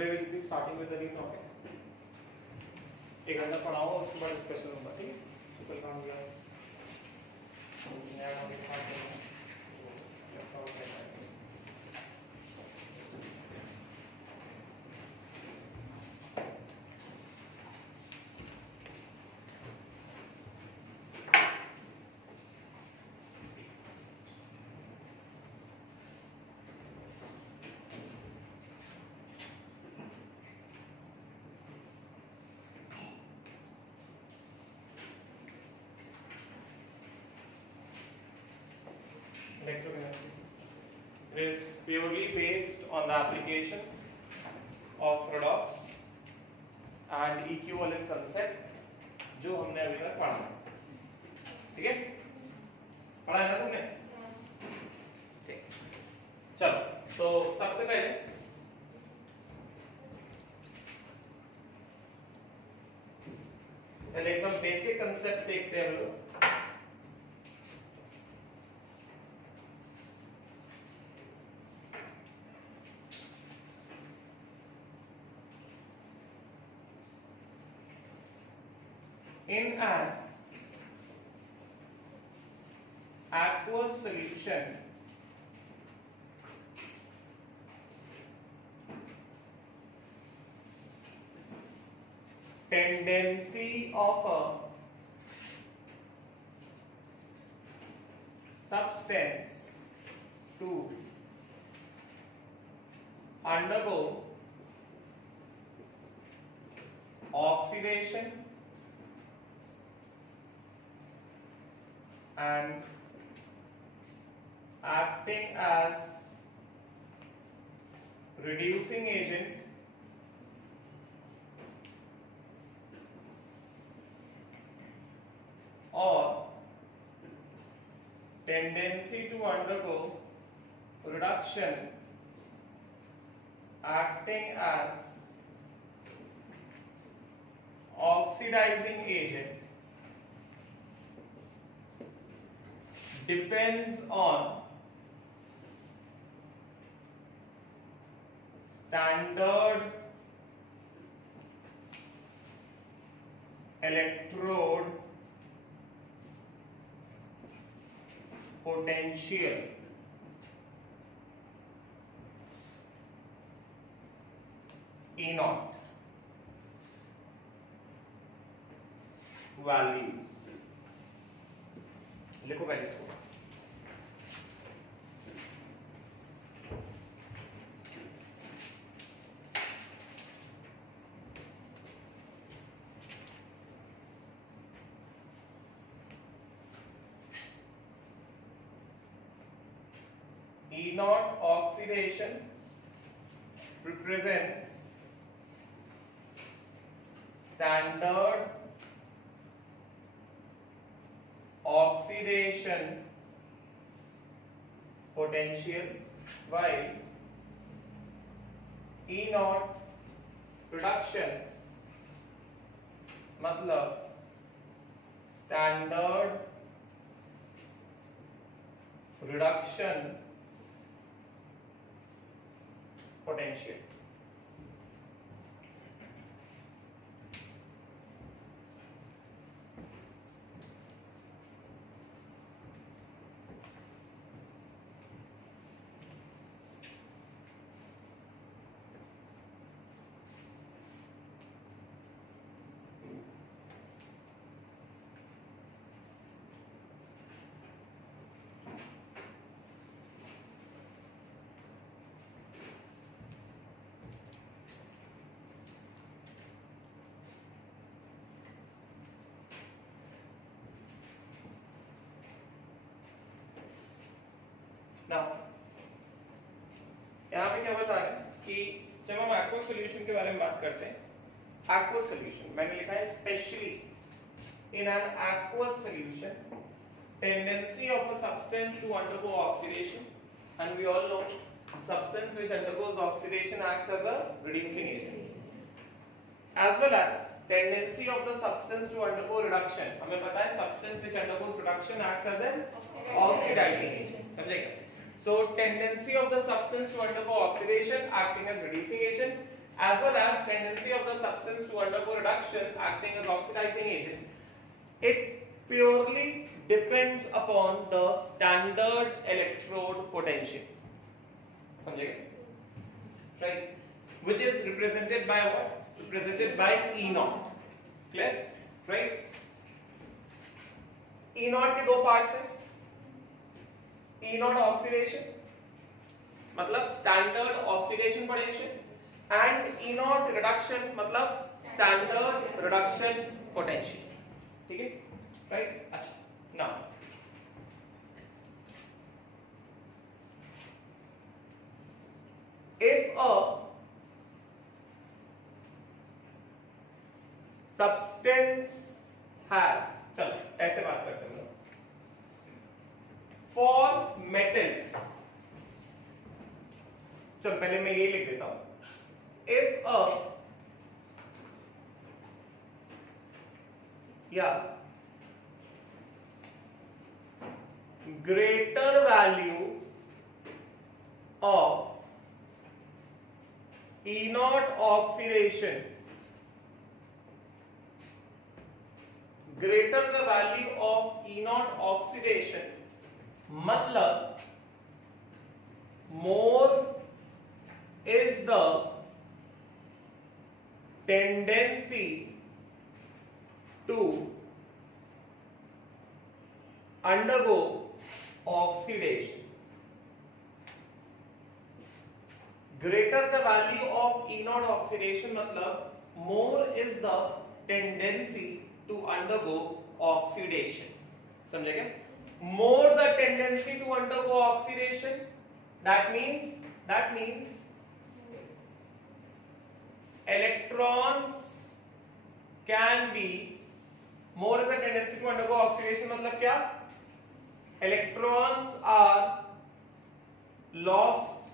Today will be starting with the new topic. एक घंटा पढ़ाओ उसके बाद डिस्कशन होगा, ठीक है। शुक्ल काम किया नया टॉपिक स्टार्ट करना है। Electrochemistry. It is purely based on the applications of Redox and equivalent concept जो हमने अभी तक पढ़ा, ठीक है। पढ़ा है ना सबने? ठीक। चलो, तो सबसे पहले एकदम बेसिक कंसेप्ट देखते हैं हम लोग। In an aqueous solution, tendency of a substance to undergo oxidation and acting as reducing agent or tendency to undergo reduction acting as oxidizing agent depends on standard electrode potential E naught values। लिखो पहले इसको। E naught oxidation represents standard oxidation potential, while E naught reduction मतलब standard reduction potential। Now, यहाँ पे क्या बता रहे हैं कि जब हम aqueous solution के बारे में बात करते हैं, aqueous solution मैंने लिखा है specially in an aqueous solution tendency of a substance to undergo oxidation, and we all know substance which undergoes oxidation acts as a reducing agent, as well as tendency of the substance to undergo reduction। हमें पता है substance which undergoes reduction acts as an oxidizing agent, समझेगा। So tendency of the substance to undergo oxidation acting as reducing agent as well as tendency of the substance to undergo reduction acting as oxidizing agent, it purely depends upon the standard electrode potential. समझेगा? Right? Which is represented by what? Represented by E naught. Clear? Right? E naught के दो parts हैं. E naught oxidation मतलब standard oxidation potential and E naught reduction मतलब standard reduction potential. ठीक है? Right? अच्छा. Now if a substance has, चलो ऐसे बात करते हैं for metals, चलो पहले मैं ये लिख देता हूं. if a greater value of E naught oxidation, greater the value of E naught oxidation मतलब more is the tendency to undergo oxidation. Greater the value of E naught oxidation मतलब more is the tendency to undergo oxidation. समझे क्या? More the tendency to undergo oxidation, that means electrons can be, more is the tendency to undergo oxidation मतलब क्या? Electrons are lost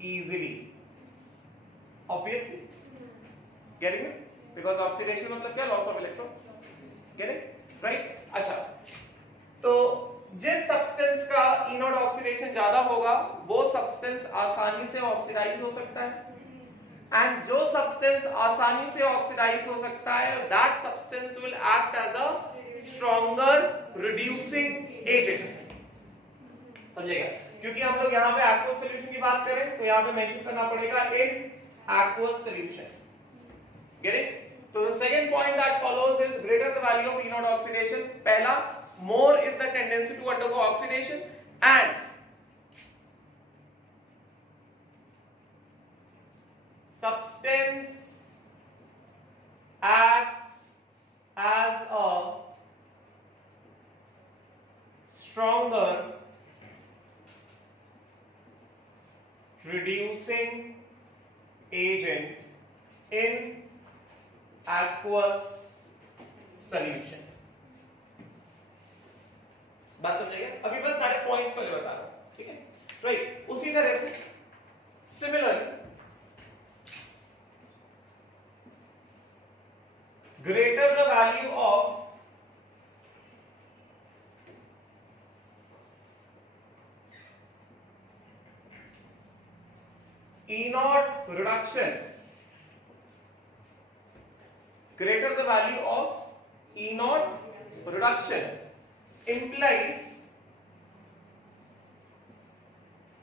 easily. Obviously, getting it? Because oxidation मतलब क्या? Loss of electrons. Get it? Right? अच्छा, तो जिस substance का E naught oxidation ज्यादा होगा वो सब्सटेंस आसानी से ऑक्सीडाइज हो सकता है, एंड जो सब्सटेंस आसानी से ऑक्सीडाइज हो सकता है that substance will act as a stronger reducing agent. समझेगा? क्योंकि हम लोग यहाँ पे एक्वस सॉल्यूशन की बात करें तो यहाँ पे मेंशन करना पड़ेगा इन aqueous solution. Get it? So the second point that follows is greater the value of E naught oxidation. पहला, more is the tendency to undergo oxidation, and substance acts as a stronger reducing agent in aqueous solution. बात समझिए? अभी बस सारे points पहले बता रहा हूं. ठीक है? राइट. उसी तरह से similar greater the value of E naught reduction, greater the value of E naught reduction implies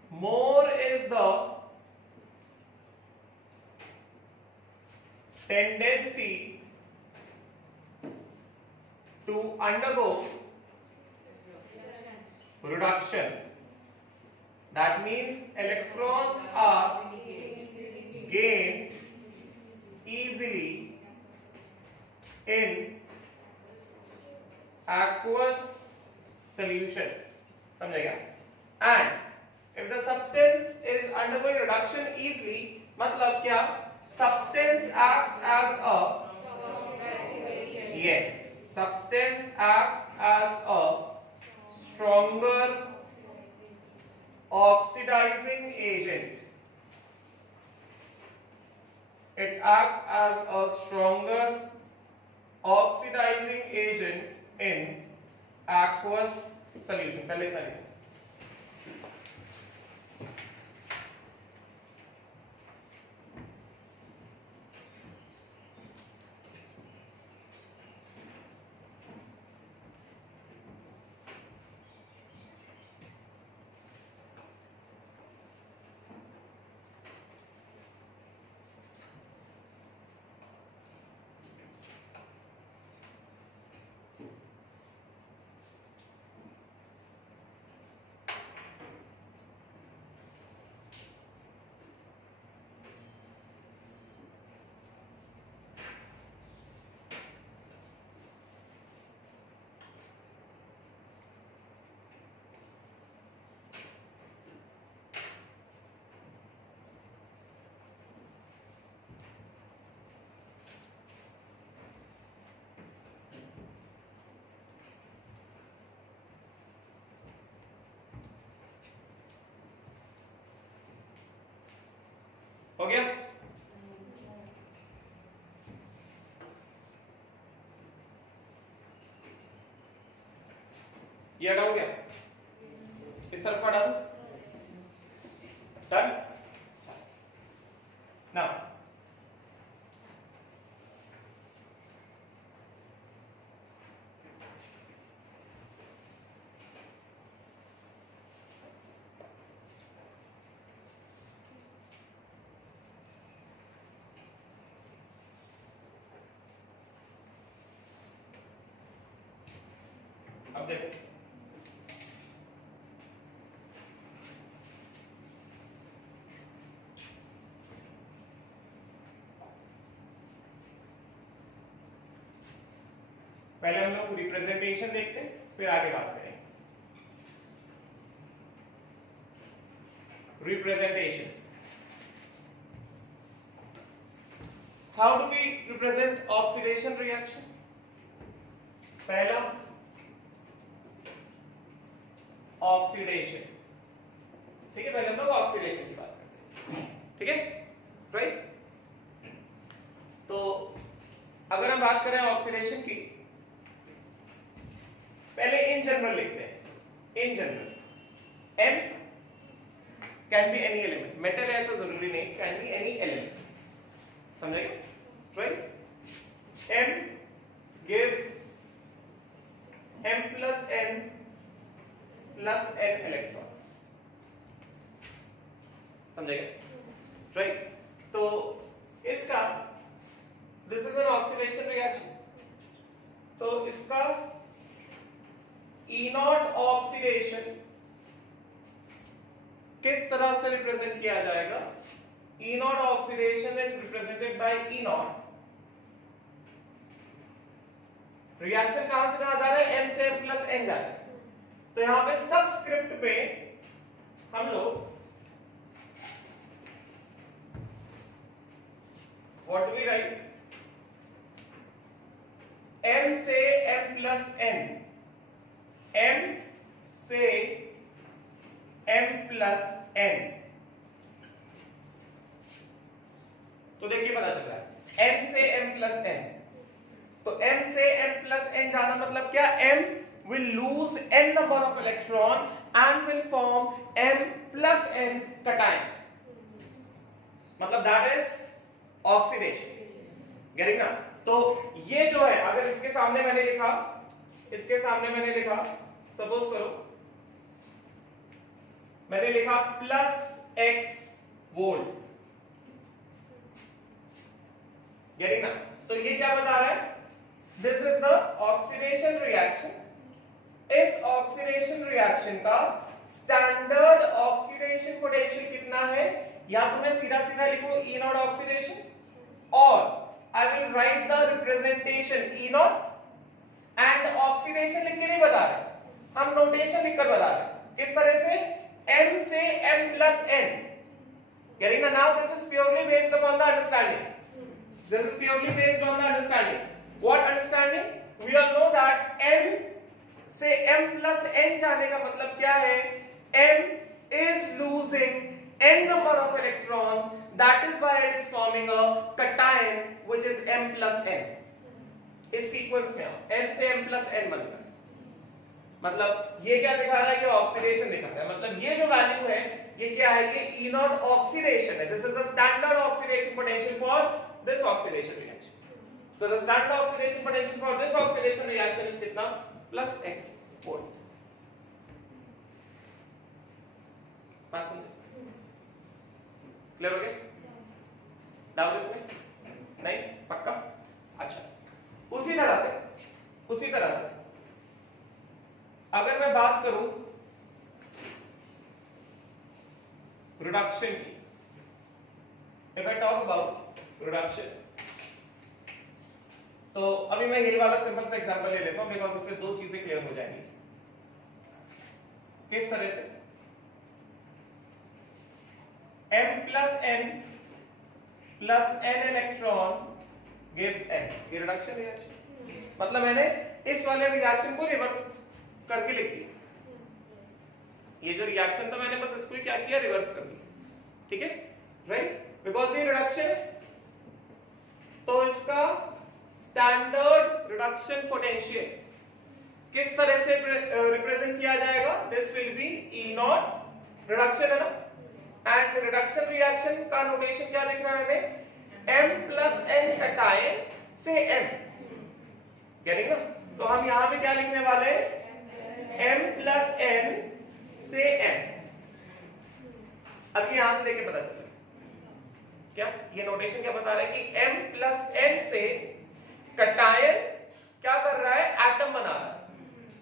more is the tendency to undergo reduction. That means electrons are gained easily in aqueous solution. समझेगा? And if the substance is undergoing reduction easily, मतलब क्या? Substance acts as a, yes, substance acts as a stronger oxidizing agent. It acts as a stronger oxidizing agent in aqueous solution. पहले इतना लिखो. गया? ये हटा हो गया, इस तरफ को हटा दो, डन। नाउ अब देखो, पहले हम लोग रिप्रेजेंटेशन देखते हैं, फिर आगे बात करेंगे। Representation, how do we represent oxidation reaction? पहला ऑक्सीडेशन, ठीक है, पहले हम लोग ऑक्सीडेशन की बात करते हैं, ठीक है, राइट। तो अगर हम बात करें ऑक्सीडेशन की, पहले इन जनरल लिखते हैं। In general N can be any element, metal ऐसा जरूरी नहीं, कैन बी एनी एलिमेंट, समझेगा, right. M gives m plus n plus n electrons, समझेगा, राइट। तो इसका this is an oxidation reaction, तो इसका E नॉट ऑक्सीडेशन किस तरह से रिप्रेजेंट किया जाएगा? E nought oxidation is represented by E not. Reaction कहां से कहां जा रहा है? M से M प्लस N जा रहा है, तो यहां पे सबस्क्रिप्ट पे हम लोग व्हाट वी राइट, M से M प्लस N, M से M प्लस N, तो देखिए पता चल रहा है M से M प्लस N, तो M से M प्लस N जाना मतलब क्या? M will lose N number of electron and will form M plus N cation, मतलब that is oxidation, getting ना? तो ये जो है, अगर इसके सामने मैंने लिखा, इसके सामने मैंने लिखा, सपोज करो मैंने लिखा प्लस x वोल्ट, getting ना? तो ये क्या बता रहा है? This is the oxidation reaction. इस ऑक्सीडेशन रिएक्शन का स्टैंडर्ड ऑक्सीडेशन पोटेंशियल कितना है? या तो मैं सीधा सीधा लिखूं E नॉट ऑक्सीडेशन, और I will write the representation E not and oxidation लिख के नहीं बता रहे, हम नोटेशन लिखकर बता रहे। किस तरह से? M से M plus N, getting now? This is purely based upon the understanding. This is purely based on the understanding. What understanding? We all know that M से M plus N जाने का मतलब क्या है? M is losing N number of electrons, that is why it is forming a cation which is M plus N. इस sequence में M से M plus N बनता है, मतलब ये क्या दिखा रहा है? ये ऑक्सीडेशन दिखाता है, मतलब ये जो वैल्यू है ये क्या है? ये E नॉट ऑक्सीडेशन है। This is a standard oxidation potential for this oxidation reaction. So the standard oxidation potential for this oxidation reaction is कितना? Plus x volt. बात समझे? क्लियर हो गया? डाउट इसमें? नहीं? पक्का? अच्छा, उसी तरह से अगर मैं बात करूं रिडक्शन की, if I talk about reduction, तो अभी मैं यही वाला सिंपल सा एग्जांपल ले लेता हूं, बिकॉज़ इससे दो चीजें क्लियर हो जाएंगी। किस तरह से? M plus N plus N electron gives N, ये रिडक्शन रिएक्शन, मतलब मैंने इस वाले रिएक्शन को रिवर्स करके लिख दिया। ये जो रिएक्शन था मैंने बस इसको क्या किया? रिवर्स कर दिया, ठीक है, राइट। बिकॉज ये रिडक्शन है, तो इसका स्टैंडर्ड रिडक्शन पोटेंशियल किस तरह से रिप्रेजेंट किया जाएगा? This will be E not, reduction है ना, एंड रिडक्शन रिएक्शन का नोटेशन क्या दिख रहा है हमें? m प्लस n कटायन से m, गेटिंग ना? तो हम यहां पे क्या लिखने वाले हैं? m प्लस n से m। अब यहां से देखे पता चले क्या ये नोटेशन क्या बता रहा है कि m प्लस n से कटायन क्या कर रहा है? एटम बना रहा है।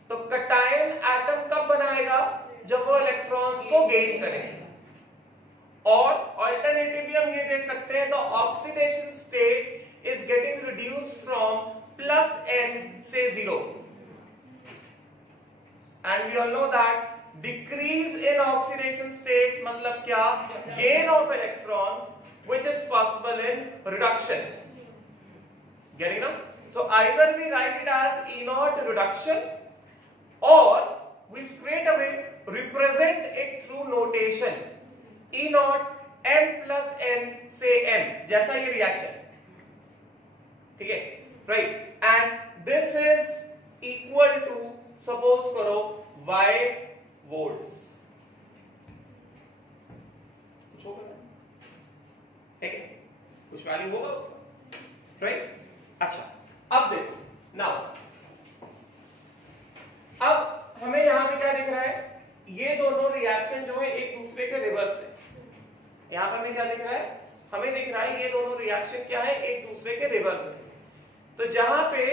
तो कटायन एटम कब बनाएगा? जब वो इलेक्ट्रॉन्स को गेन करेगा। और अल्टरनेटिवली हम ये देख सकते हैं, the oxidation state is getting reduced from plus n से 0, and we all know that decrease in oxidation state मतलब क्या? Gain of electrons which is possible in reduction. Getting now? So either we write it as E naught reduction, or we straight away represent it through notation E naught m plus n से m, जैसा ये reaction, ठीक है, right? And this is equal to, suppose करो y volts, कुछ होगा ठीक है, कुछ वैल्यू होगा उसका, राइट? अच्छा, अब देखो, नाउ अब हमें यहां पे क्या दिख रहा है? ये दोनों रिएक्शन जो है एक दूसरे के रिवर्स है। यहां पर हमें क्या दिख रहा है? हमें दिख रहा है ये दोनों रिएक्शन क्या है? एक दूसरे के रिवर्स है। तो जहां पे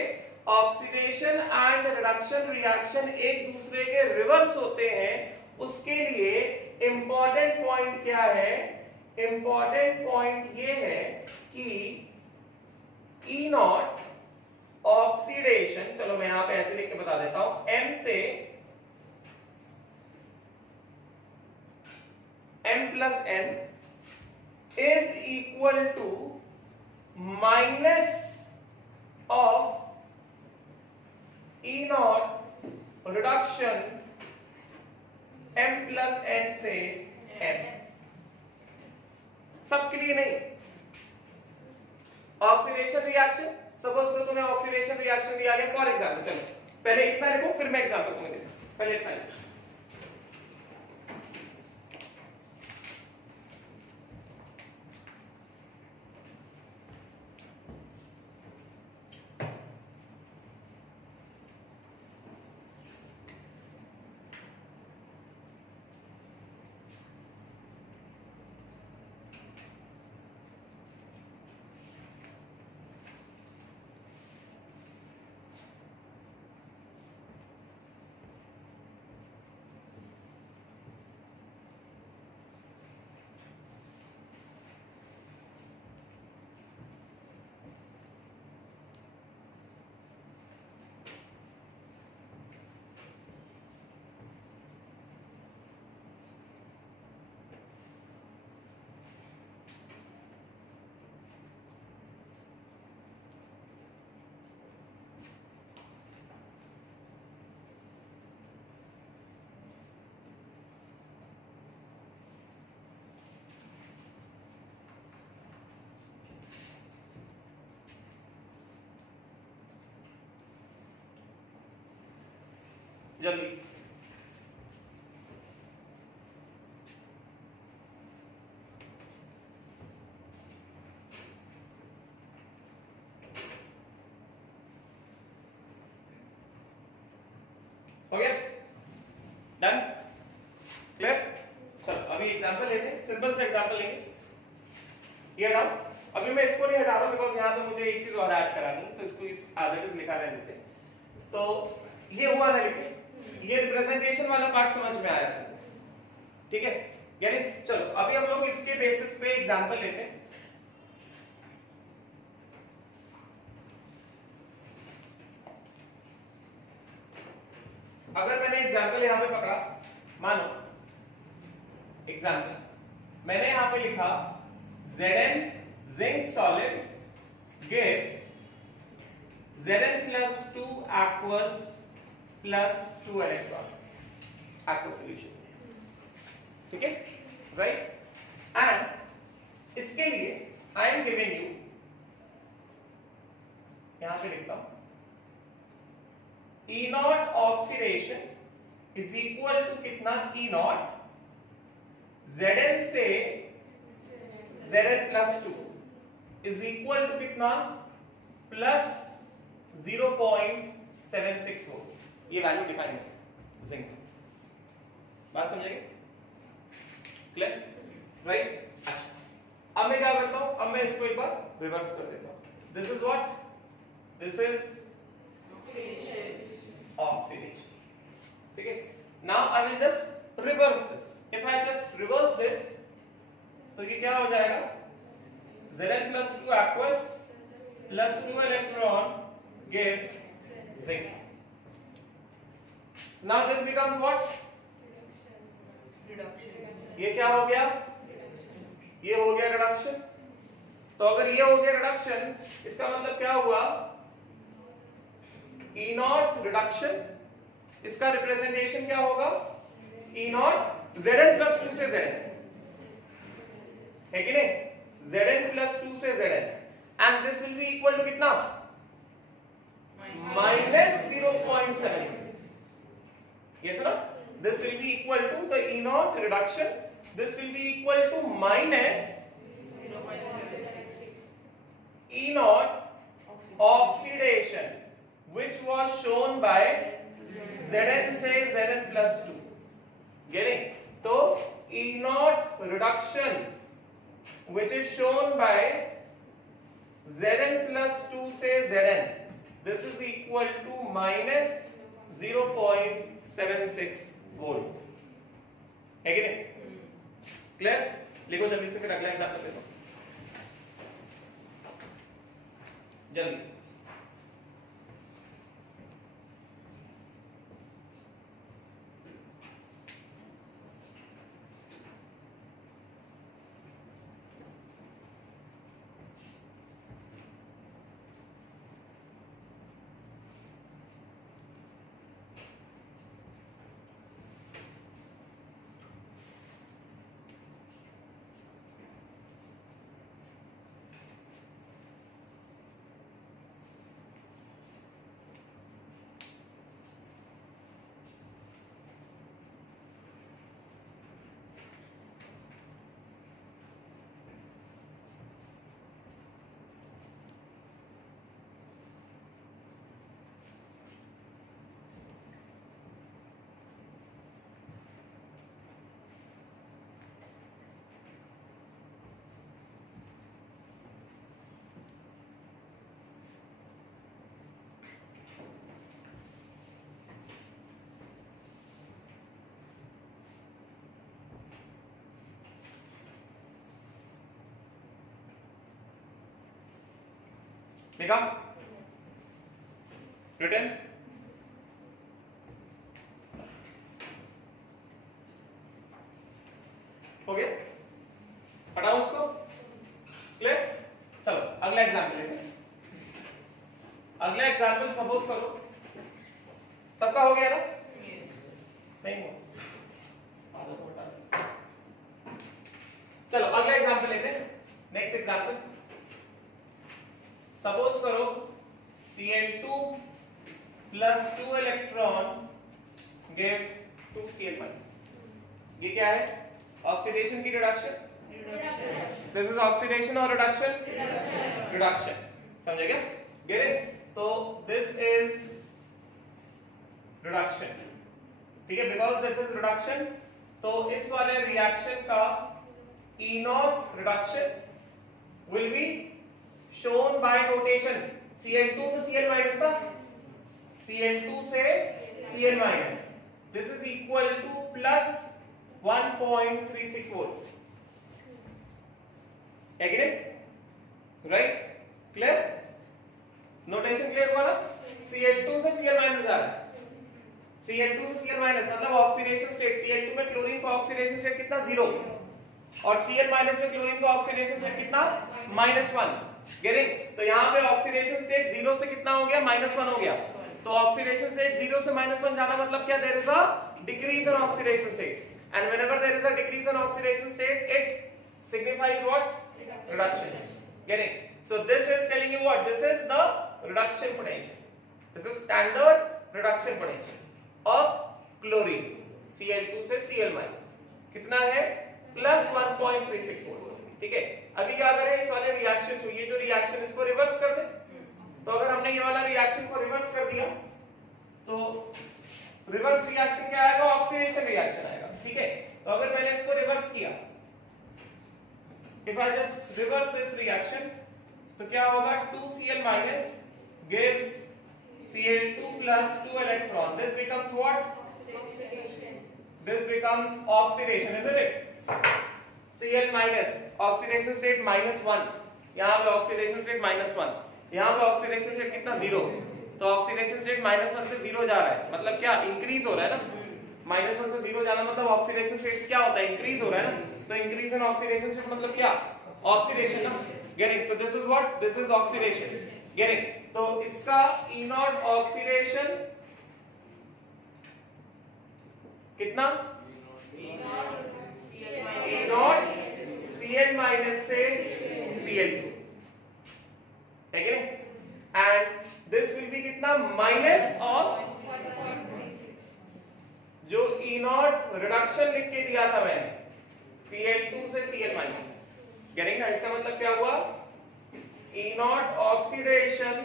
ऑक्सीडेशन एंड रिडक्शन रिएक्शन एक दूसरे के रिवर्स होते हैं, उसके लिए इंपॉर्टेंट पॉइंट क्या है? इंपॉर्टेंट पॉइंट ये है कि ई नॉट ऑक्सीडेशन, चलो मैं यहां पे ऐसे लिख के बता देता हूं, m से m plus n is equal to minus of E not reduction m plus n से m। सबके लिए नहीं, ऑक्सीडेशन रिएक्शन, सपोज करो तुम्हें ऑक्सीडेशन रिएक्शन दिया गया फॉर एग्जांपल, चलो पहले इतना लिखो फिर मैं एग्जांपल तुम्हें देता हूं, पहले इतना लिखो। जल्दी हो गया, डन, क्लियर? चलो अभी एग्जांपल लेते हैं, सिंपल सा एग्जांपल लेंगे। ये हटाओ, अभी मैं इसको नहीं हटा रहा बिकॉज यहाँ पे मुझे एक चीज और ऐड करानी है, तो इसको इस एज लिखा रहने देते। तो ये हुआ ना लिखे, ये रिप्रेजेंटेशन वाला पार्ट समझ में आया था, ठीक है? यानी चलो अभी हम लोग इसके बेसिस पे एग्जांपल लेते हैं। अगर मैंने एग्जांपल यहां पे पकड़ा, मानो एग्जांपल मैंने यहां पे लिखा Zn zinc solid gives Zn plus 2 aqueous plus 2 electron aqueous solution, ठीक है, राइट? एंड इसके लिए आई एम गिविंग यू, यहां पे लिखता हूं, E nought oxidation is equal to कितना, E नॉट Zn से Zn plus 2 is equal to कितना, प्लस 0.76 वोल्ट। ये वैल्यू डिफाइन है जिंक। बात समझेंगे? क्लियर? राइट? अच्छा, अब मैं क्या करता हूं, अब मैं इसको एक बार रिवर्स कर देता हूं। This is what, this is oxidation. ठीक है, now I will just reverse this. If I just reverse this तो ये क्या हो जाएगा, Zn plus 2 aqueous plus 2 electron gives zinc. So now this becomes what? ये क्या हो गया, ये हो गया रिडक्शन। तो अगर ये हो गया रिडक्शन, इसका मतलब क्या हुआ, E नॉट रिडक्शन, इसका रिप्रेजेंटेशन क्या होगा, E नॉट Zn प्लस 2 से Zn, है कि नहीं, Zn प्लस 2 से Zn, and this will be equal to कितना, माइनस 0.76। ये सुना, this will be equal to the E naught reduction, this will be equal to minus 0.76 E naught oxidation, which was shown by Zn से Zn plus 2, getting? तो E naught reduction which is shown by Zn plus 2 से Zn, this is equal to minus 0.76 volt, है कि नहीं? Clear? लिखो जल्दी से, फिर अगला एग्जांपल देखो जल्दी। देखा, रिटर्न, हो गया, हटाओ उसको। क्लियर? चलो अगला एग्जाम्पल लेते हैं। अगला एग्जाम्पल सपोज करो, सबका हो गया ना? नहीं हो, चलो अगला एग्जाम्पल लेते हैं। नेक्स्ट एग्जाम्पल, सपोज करो Cl2 plus 2 electron gives 2 Cl minus। ये क्या है? ऑक्सीडेशन की रिडक्शन। दिस इज ऑक्सीडेशन और रिडक्शन, रिडक्शन, समझे क्या? Gate it? तो दिस इज रिडक्शन, ठीक है, बिकॉज दिस इज रिडक्शन, तो इस वाले रिएक्शन का E not reduction will be shown by notation Cl2 से Cl minus था, Cl2 से Cl minus, this is equal to plus 1.36 volt, है कि नहीं? राइट? क्लियर? नोटेशन क्लियर हुआ ना? Cl2 से Cl minus जा रहा है, Cl2 से Cl minus मतलब ऑक्सीडेशन स्टेट, Cl2 में क्लोरीन का ऑक्सीडेशन स्टेट कितना, 0, और Cl minus में क्लोरीन का ऑक्सीडेशन स्टेट कितना, -1। गेटिंग? तो यहाँ पे ऑक्सीडेशन स्टेट 0 से कितना हो गया, -1 हो गया। तो ऑक्सीडेशन स्टेट 0 से -1 जाना मतलब क्या, there is a decrease in oxidation state, and whenever there is a decrease in oxidation state it signifies what, reduction. Getting? So this is telling you what? This is the reduction potential. This is standard reduction potential of chlorine. Cl2 से Cl minus कितना है? Plus 1.36 volt. ठीक है. अभी क्या करें? इस वाले रिएक्शन को, ये जो रिएक्शन इसको रिवर्स कर दें. तो अगर हमने ये वाला रिएक्शन को रिवर्स कर दिया तो रिवर्स रिएक्शन क्या आएगा? ऑक्सीडेशन रिएक्शन आएगा. ठीक है. तो अगर मैंने इसको रिवर्स किया, if I just reverse this reaction, तो क्या होगा? 2Cl minus gives Cl2 plus 2 electron. This becomes what? This becomes oxidation, isn't it? Cl minus oxidation state -1. यहाँ पे oxidation state -1. यहाँ पे oxidation state कितना? 0. तो oxidation state -1 से 0 जा रहा है. मतलब क्या? इंक्रीज हो रहा है ना. -1 से 0 जाना मतलब oxidation state क्या होता है? इंक्रीज हो रहा है ना. So increase in oxidation state मतलब क्या? Oxidation ना. Getting? So this is what? This is oxidation. Getting? तो इसका E0 oxidation कितना? E0 Cl minus से Cl2 है कि नहीं? And this will be कितना? minus of जो E0 रिडक्शन लिख के दिया था मैंने Cl2 से Cl minus. Getting? इसका मतलब क्या हुआ? E0 oxidation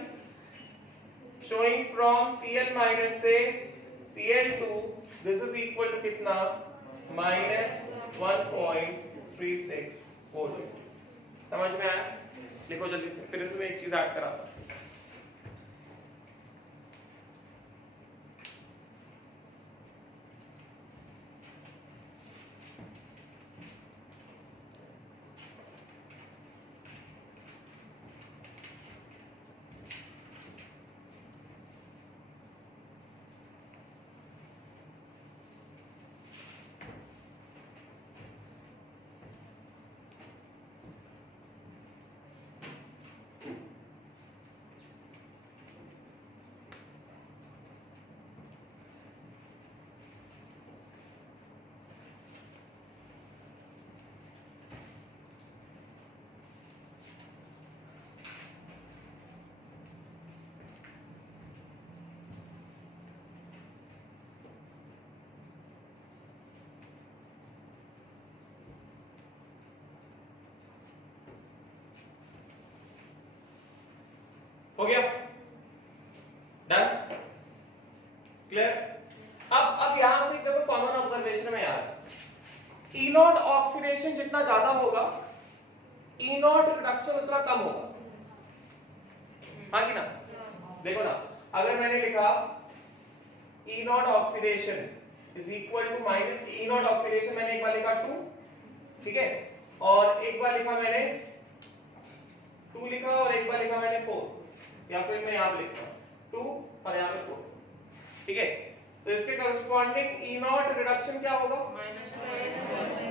showing from Cl minus से Cl2, this is equal to कितना? -1.36 वोल्ट. समझ में आया? लिखो जल्दी से. फिर इसमें एक चीज ऐड करा. हो गया? डन? क्लियर? अब यहां से देखो कॉमन ऑब्जर्वेशन में यार, E0 ऑक्सीडेशन जितना ज्यादा होगा E0 रिडक्शन उतना कम होगा. हाँ कि ना? देखो ना, अगर मैंने लिखा E0 oxidation is equal to minus E0 oxidation, मैंने एक बार लिखा 2, ठीक है, और एक बार लिखा मैंने 2 लिखा और एक बार लिखा मैंने 4, या फिर मैं यहां लिखता हूं 2 और यहां पे 4, ठीक है. तो इसके करस्पॉन्डिंग E0 रिडक्शन क्या होगा?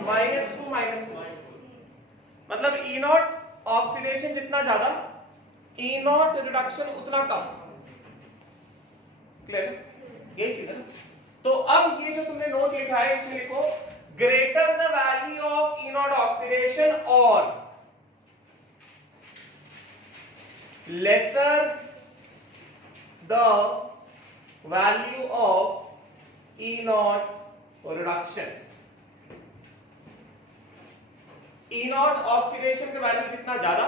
-2 मतलब E0 ऑक्सीडेशन जितना ज्यादा E0 रिडक्शन उतना कम. क्लियर? यही चीज है ना. तो अब ये जो तुमने नोट लिखा है इसमें लिखो greater the value of E0 oxidation और lesser the value of E0 reduction. E0 oxidation का वैल्यू जितना ज्यादा,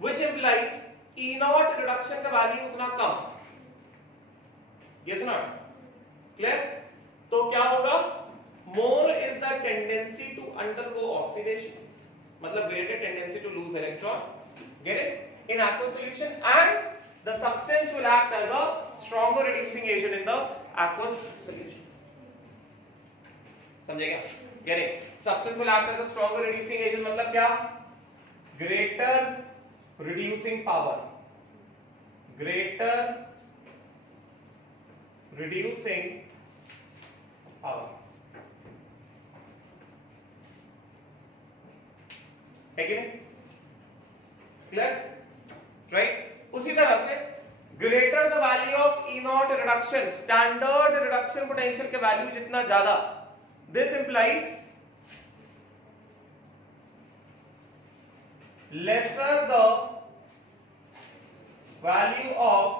which implies E0 reduction का वैल्यू उतना कम. Yes or not? Clear? तो क्या होगा? More is the tendency to undergo oxidation, मतलब greater tendency to lose electron. Get it? In aqueous solution, and the substance will act as a stronger reducing agent in the aqueous solution. समझेगा? Get it? Substance will act as a stronger reducing agent मतलब क्या? Greater reducing power. Greater reducing power. है कि नहीं? Clear? Right? उसी तरह से greater the value of E0 reduction, standard reduction potential के वैल्यू जितना ज्यादा, this implies lesser the value of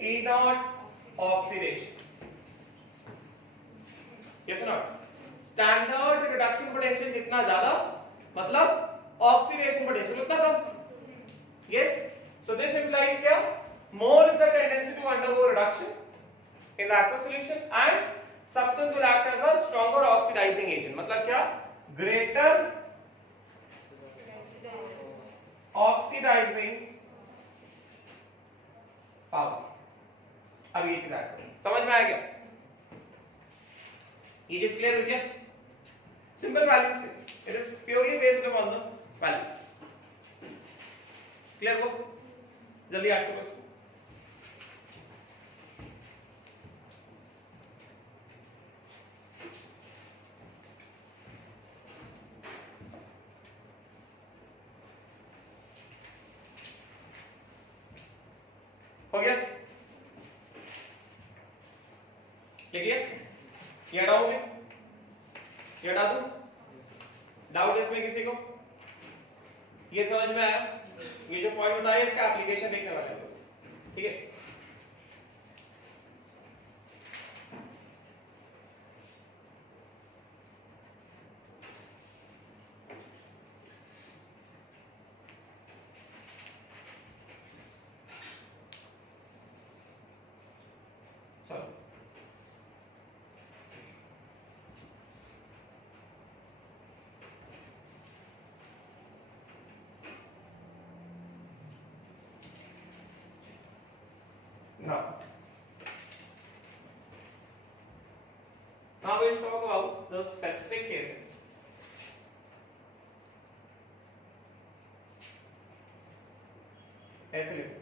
E naught oxidation. Yes or not? Standard reduction potential जितना ज्यादा मतलब ऑक्सीडेशन पोटेंशियल उतना कम. Yes. So this implies क्या? More is the tendency to undergo reduction in the aqueous solution and substance will act as a stronger oxidizing agent. मतलब क्या? Greater oxidizing power. अब ये चीज समझ में आ गया? ये चीज क्लियर हो गया? Simple values. It is purely based upon the values. Clear हो? जल्दी आपके पास हो गया? क्लियर? ये हटा हो गया? ये हटा दूं? डाउट इसमें किसी को? ये समझ में आया? ये जो पॉइंट बताया इसका एप्लीकेशन देखने वाले हैं. ठीक है? चलो now we'll talk about the specific cases. ऐसे लिखो.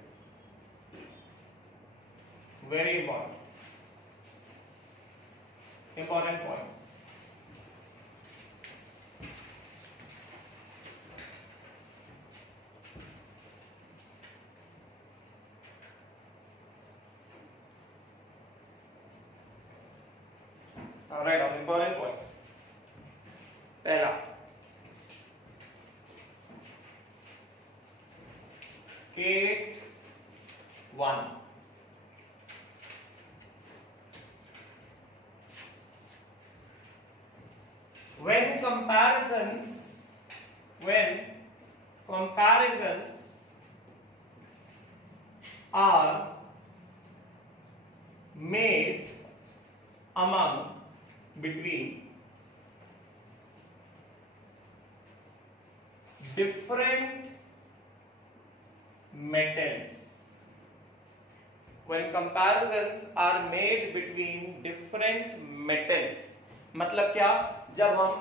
Very important points. All right, on important points. पहला, case 1. When comparisons are made between different metals. When comparisons are made between different metals, मतलब क्या? जब हम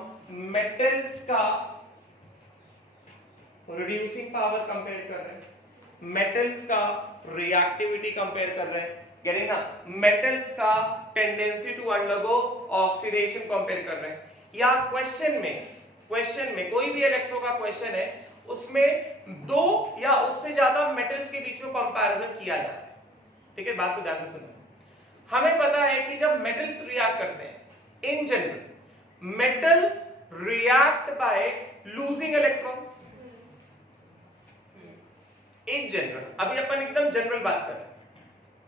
मेटल्स का reducing power compare कर रहे हैं, मेटल्स का रिएक्टिविटी कंपेयर कर रहे हैं, getting ना? मेटल्स का tendency to undergo oxidation compare कर रहे हैं, या क्वेश्चन में कोई भी इलेक्ट्रो का क्वेश्चन है उसमें दो या उससे ज्यादा मेटल्स के बीच में कंपैरिजन किया जाता है. ठीक है? बात को ध्यान से सुनो. हमें पता है कि जब मेटल्स रिएक्ट करते हैं, in general metals react by losing electrons. in general, अभी अपन एकदम जनरल बात कर रहे हैं,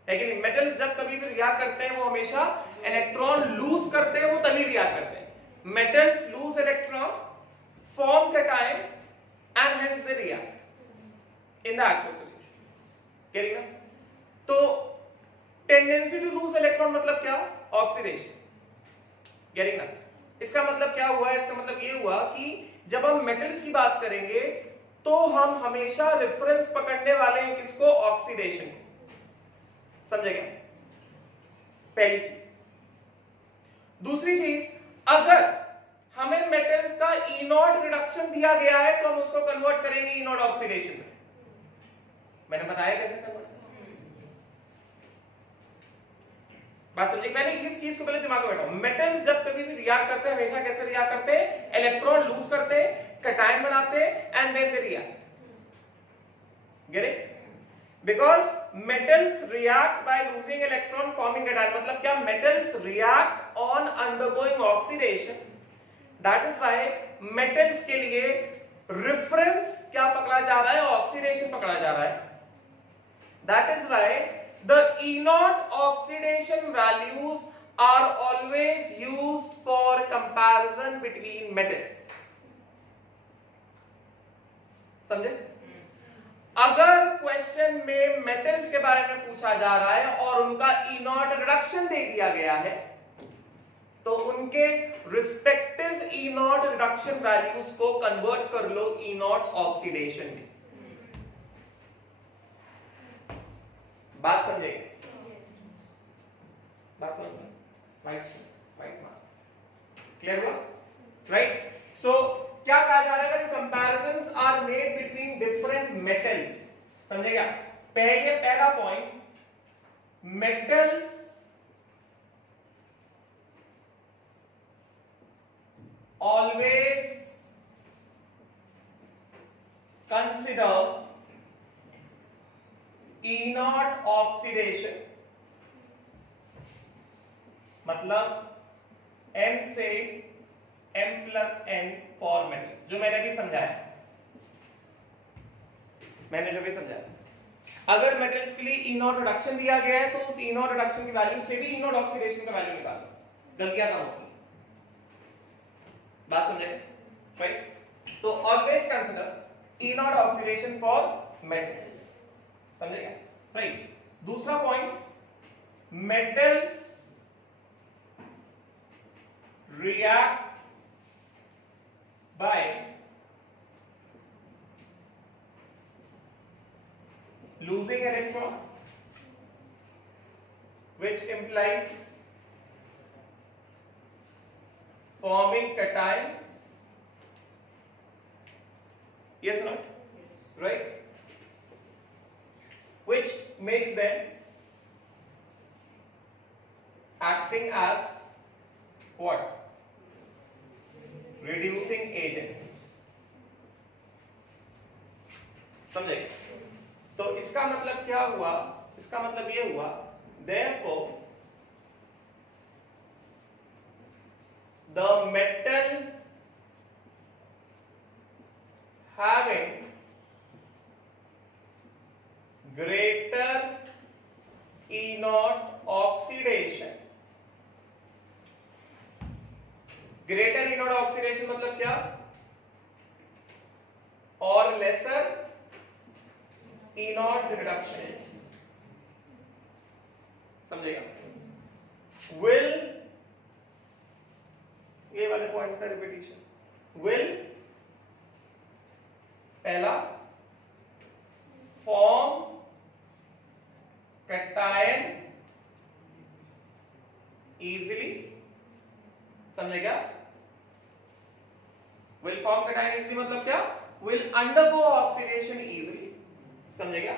है कि नहीं? मेटल्स जब कभी भी रिएक्ट करते हैं वो हमेशा इलेक्ट्रॉन लूज करते हैं, वो तभी रिएक्ट करते हैं. Metals loose electron, form cations and hence they react in the aqueous solution. Clear है? तो टेंडेंसी टू लूज इलेक्ट्रॉन मतलब क्या? ऑक्सीडेशन. क्लियर है? इसका मतलब क्या हुआ? इसका मतलब ये हुआ कि जब हम मेटल्स की बात करेंगे तो हम हमेशा रेफरेंस पकड़ने वाले हैं किसको? ऑक्सीडेशन. समझे क्या? पहली चीज. दूसरी चीज, अगर हमें मेटल्स का ई नॉट रिडक्शन दिया गया है तो हम उसको कन्वर्ट करेंगे ई नॉट ऑक्सीडेशन में. मैंने बताया कैसे कन्वर्ट. बात समझे? मैंने इस चीज को पहले दिमाग में बैठाओ. मेटल्स जब कभी भी रिएक्ट करते हैं हमेशा कैसे रिएक्ट करते हैं? इलेक्ट्रॉन लूज करते हैं, कैटायन बनाते हैं and then they react. Get it? Because metals react by losing electron forming cation. मतलब क्या? Metals react on undergoing oxidation. That is why metals के लिए रेफरेंस क्या पकड़ा जा रहा है, ऑक्सीडेशन पकड़ा जा रहा है. That is why the E naught oxidation values are always used for comparison between metals. समझे? अगर क्वेश्चन में मेटल्स के बारे में पूछा जा रहा है और उनका E naught रिडक्शन दे दिया गया है, तो उनके respective E naught reduction values को कन्वर्ट कर लो E naught ऑक्सीडेशन में. बात समझे? बात समझ? वाइट मास क्लियर हुआ? राइट. सो क्या कहा जा रहा है? Comparisons are made between different metals. समझेगा? पहला point, metals always consider E naught oxidation, मतलब M से M plus N for metals, जो मैंने भी समझाया. अगर मेटल्स के लिए E naught रिडक्शन दिया गया है तो उस E naught रिडक्शन की वैल्यू से भी E naught ऑक्सीडेशन का वैल्यू निकालो. गलतियां कम होती. बात समझे? राइट. तो always consider E naught oxidation for metals. समझेगा? राइट. दूसरा point, metals react by losing electron, which implies forming cations. Yes or no? Right? Which makes them acting as what? Reducing agents. समझे? तो इसका मतलब क्या हुआ? इसका मतलब ये हुआ, therefore the metal having greater E naught oxidation, greater E naught oxidation मतलब क्या? और लेसर E naught रिडक्शन. समझेगा? विल, ये वाले पॉइंट्स का रिपीटिशन, विल पहला फॉर्म कैटायन इजीली. समझेगा? will form cation easily मतलब क्या? will undergo oxidation easily. समझेगा?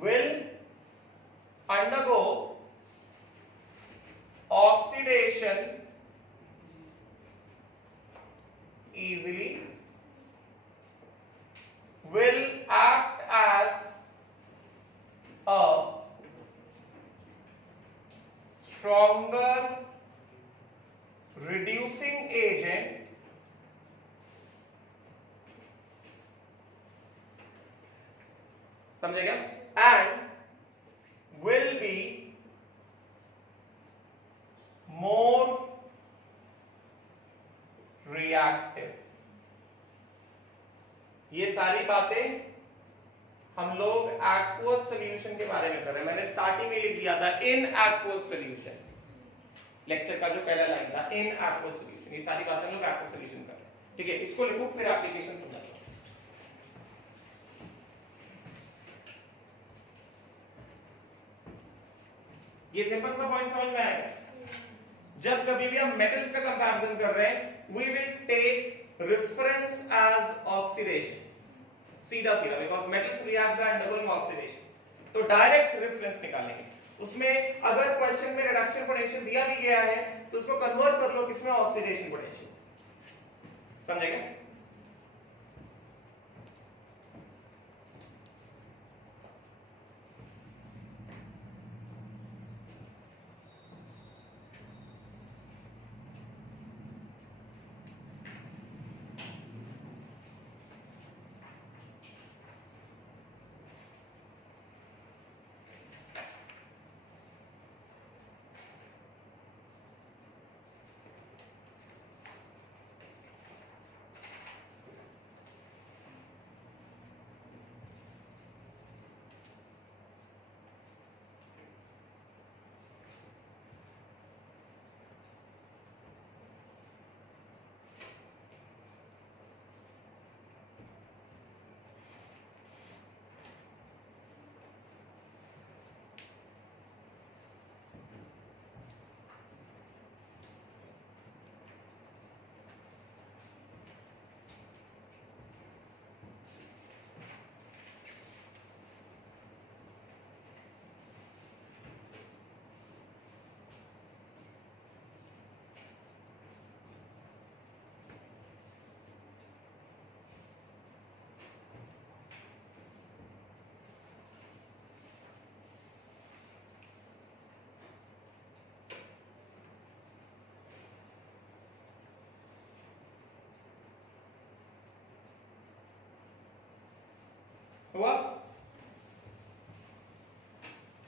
will undergo oxidation easily, will act as a stronger reducing agent, समझेगा? and will be more reactive. ये सारी बातें हम लोग एक्वस सॉल्यूशन के बारे में कर रहे हैं. मैंने स्टार्टिंग में लिख दिया था इन एक्वस सॉल्यूशन, लेक्चर का जो पहला लाइन था इन एक्वस सॉल्यूशन. ये सारी बातें हम लोग एक्वस सॉल्यूशन कर रहे हैं. ठीक है, इसको लिखो फिर एप्लीकेशन समझाता हूं. ये सिंपल सा पॉइंट समझ में आएगा. जब कभी भी हम मेटल्स का कंपैरिजन कर रहे हैं, we will take reference as oxidation. सीधा सीधा, because metals react by undergoing oxidation. तो डायरेक्ट रेफरेंस निकालेंगे. उसमें अगर क्वेश्चन में रिडक्शन पोटेंशियल दिया भी गया है तो उसको कन्वर्ट कर लो किसमें? Oxidation potential. समझेगा?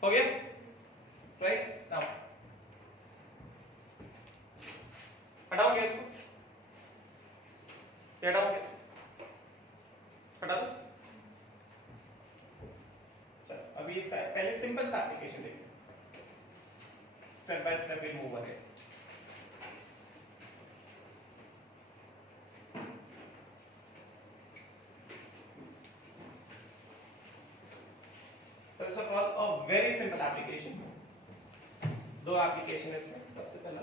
हो गया राइट। नाउ हटाओगे इसको, हटाओगे, हटा दो। चलो अभी इसका पहले सिंपल सा एप्लीकेशन देखते हैं, step by step will move ahead. First of all a very simple application, दो एप्लीकेशन है इसमें। सबसे पहला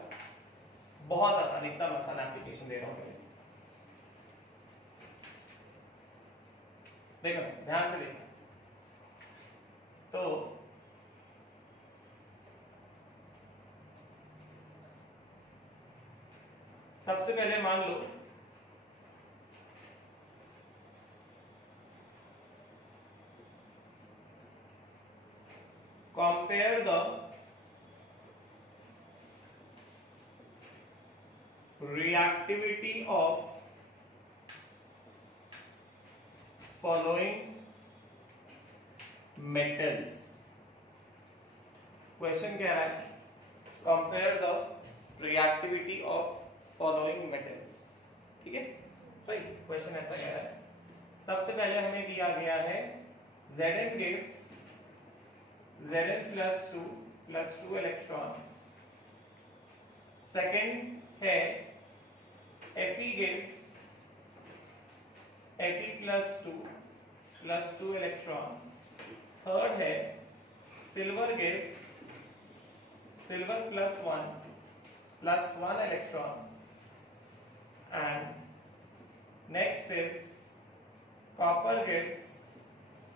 बहुत आसान, एकदम आसान एप्लीकेशन दे रहा हूं। देखो ध्यान से देखना। तो सबसे पहले मान लो compare the reactivity of following metals। Question कह रहा है compare the reactivity of following metals, ठीक है राइट। क्वेश्चन ऐसा कह रहा है, सबसे पहले हमें दिया गया है Zn gives Zn plus 2 electron. Second है Fe gives Fe plus 2 electron. Third है silver gives silver plus 1 electron, and next is copper gives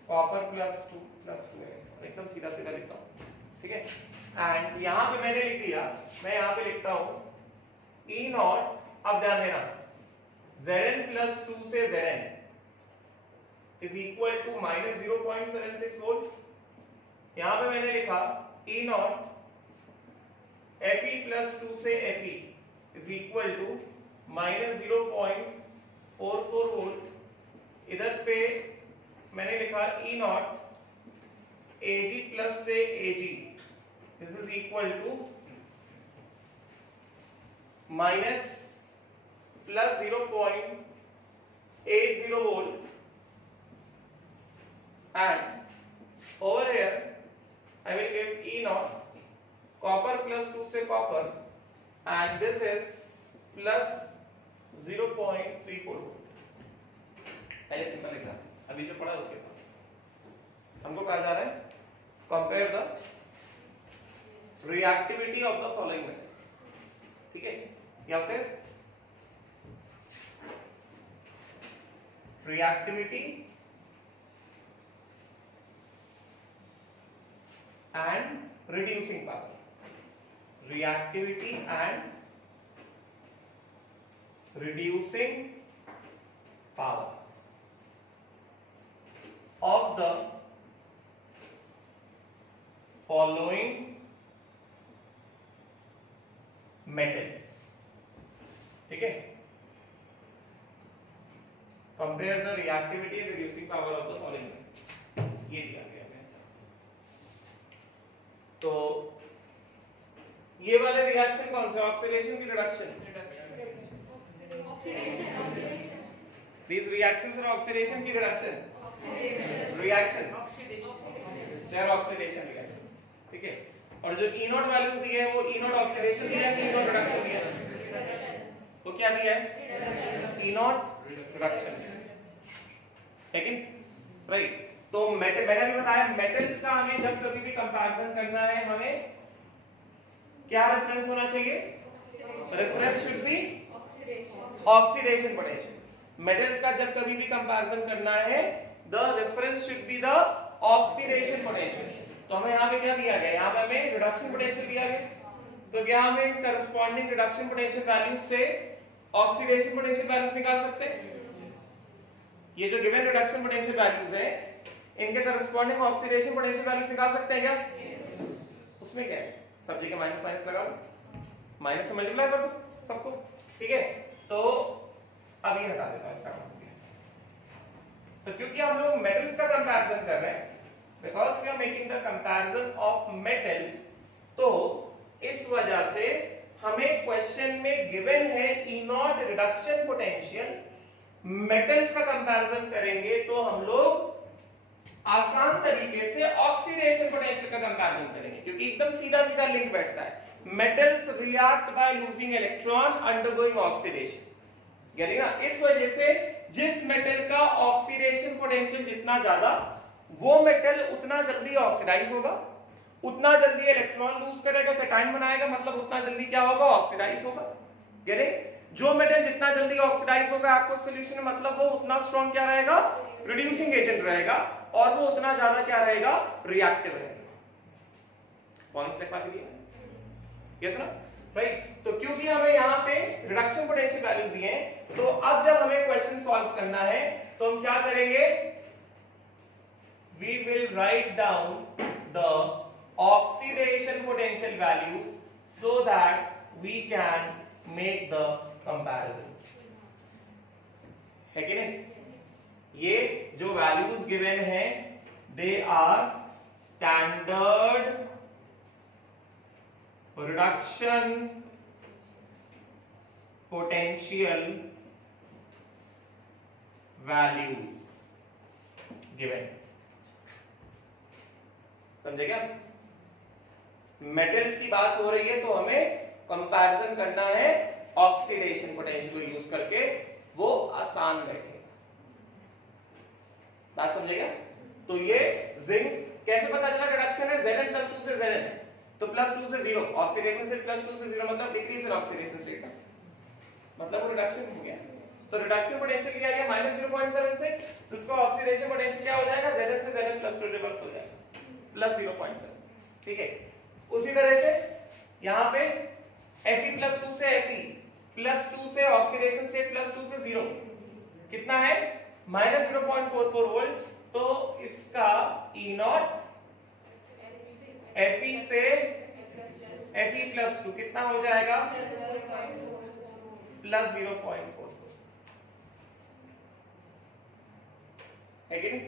copper plus 2 electron। एकदम सीधा सीधा लिखता हूँ, ठीक है। एंड यहाँ पे मैंने लिख दिया, मैं यहाँ पे लिखता हूँ E नॉट। अब ध्यान देना, Zn plus 2 से Zn is equal to minus 0.76 volt. यहाँ पे मैंने लिखा E नॉट Fe plus 2 से Fe is equal to minus 0.44 volt. इधर पे मैंने लिखा E नॉट Ag plus से Ag, this is equal to minus plus 0.80 volt, and over here I will give E naught copper plus 2 से copper, and this is plus 0.34 volt। पहले simple example, अभी जो पढ़ा उसके साथ हमको कहा जा रहा है compare the reactivity of the following metals, ठीक है, या फिर reactivity and reducing power, reactivity and reducing power of the following metals, ठीक है। Compare the reactivity and reducing power of the following metals, ये दिया गया है आंसर। तो ये वाले रिएक्शन कौन से, ऑक्सीडेशन की reduction? These reactions are oxidation की reduction, reaction they are oxidation reactions, ठीक है। और जो E नॉट वैल्यूज दिए हैं वो E नॉट ऑक्सीडेशन दिया है, E नॉट रिडक्शन दिया है, वो क्या दिया है? E नॉट रिडक्शन, लेकिन राइट। तो मैंने भी बताया मेटल्स का हमें जब कभी भी कंपैरिजन करना है, हमें क्या रेफरेंस होना चाहिए? Reference should be oxidation potential. Metals का जब कभी भी कंपैरिजन करना है, the reference should be the oxidation potential. तो हमें यहाँ पे क्या दिया गया? यहाँ पे हमें रिडक्शन पोटेंशियल दिया गया, तो क्या हमें करस्पॉन्डिंग रिडक्शन पोटेंशियल वैल्यू से ऑक्सीडेशन पोटेंशियल वैल्यूज निकाल सकते हैं? ये जो गिवन रिडक्शन पोटेंशियल वैल्यूज है, इनके करस्पॉन्डिंग ऑक्सीडेशन पोटेंशियल वैल्यूज निकाल सकते हैं क्या? उसमें क्या है, सब जगह माइनस माइनस लगा लो, माइनस से मल्टीप्लाई कर दो सबको, ठीक है। तो अब ये हटा देता हूं इसका। तो क्योंकि हम लोग मेटल्स का कंपैरिजन कर रहे हैं, because we are making the comparison of metals, तो इस वजह से हमें क्वेश्चन में गिवन है E not reduction potential, metals का कंपैरिजन करेंगे तो हम लोग आसान तरीके से ऑक्सीडेशन पोटेंशियल का कंपैरिजन करेंगे, क्योंकि एकदम सीधा सीधा लिंक बैठता है। Metals react by losing electron undergoing oxidation, यानी ना इस वजह से जिस मेटल का ऑक्सीडेशन पोटेंशियल जितना ज्यादा, वो मेटल उतना जल्दी ऑक्सीडाइज होगा, उतना जल्दी इलेक्ट्रॉन लूज करेगा, कैटायन बनाएगा, मतलब उतना जल्दी क्या होगा, ऑक्सीडाइज होगा। यानी जो मेटल जितना जल्दी ऑक्सीडाइज होगा aqueous सॉल्यूशन में, मतलब वो उतना स्ट्रॉन्ग क्या रहेगा, रिड्यूसिंग एजेंट रहेगा, और वो उतना ज्यादा क्या रहेगा, रिएक्टिव रहेगा। पॉइंट्स लिख पा दिए? यस ना, राइट। तो क्योंकि हमें यहाँ पे रिडक्शन पोटेंशियल वैल्यूज दिए हैं, तो अब जब हमें क्वेश्चन सॉल्व करना है तो हम क्या करेंगे, we will write down the oxidation potential values so that we can make the comparisons, है कि नहीं? ये जो वैल्यूज गिवन हैं they are standard reduction potential values given, समझे क्या? मेटल्स की बात हो रही है तो हमें कंपैरिजन करना है ऑक्सीडेशन पोटेंशियल को यूज करके, वो आसान बैठेगा। बात समझेगा? तो ये जिंक कैसे पता चला रिडक्शन है, Zn + 2 से Zn, तो +2 से 0, ऑक्सीडेशन से +2 से 0 मतलब डिक्रीज इन ऑक्सीडेशन स्टेट का, मतलब वो रिडक्शन हो गया। तो रिडक्शन पोटेंशियल क्या गया, -0.76, तो इसका ऑक्सीडेशन पोटेंशियल क्या हो जाएगा, Zn से Zn +2 रिवर्स हो जाएगा, +0.76, ठीक है। उसी तरह से यहां पे Fe+2 से Fe +2 से ऑक्सीडेशन स्टेट +2 से 0 कितना है, -0.44 वोल्ट, तो इसका E0 Fe से Fe+2 कितना हो जाएगा, +0.44, है कि नहीं?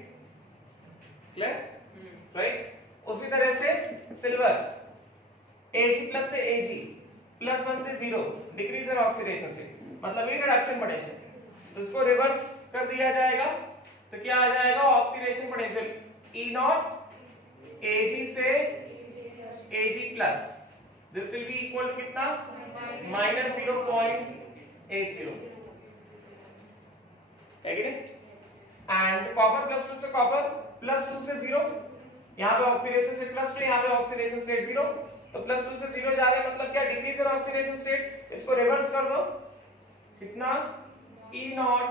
Clear, right. उसी तरह से सिल्वर Ag+ से Ag +1 से 0 डिक्रीज इन ऑक्सीडेशन से, मतलब ये रिडक्शन पोटेंशियल, तो इसको रिवर्स कर दिया जाएगा तो क्या आ जाएगा, ऑक्सीडेशन पोटेंशियल E0 Ag से Ag+, this will be equal to कितना, -0.80, है कि नहीं? एंड कॉपर +2 से कॉपर +2 से 0, यहाँ पे ऑक्सीडेशन स्टेट +2, यहाँ पे ऑक्सीडेशन स्टेट 0, तो +2 से 0 जा रहे हैं, मतलब क्या, डिक्रीज इन ऑक्सीडेशन स्टेट। इसको रिवर्स कर दो, कितना, E0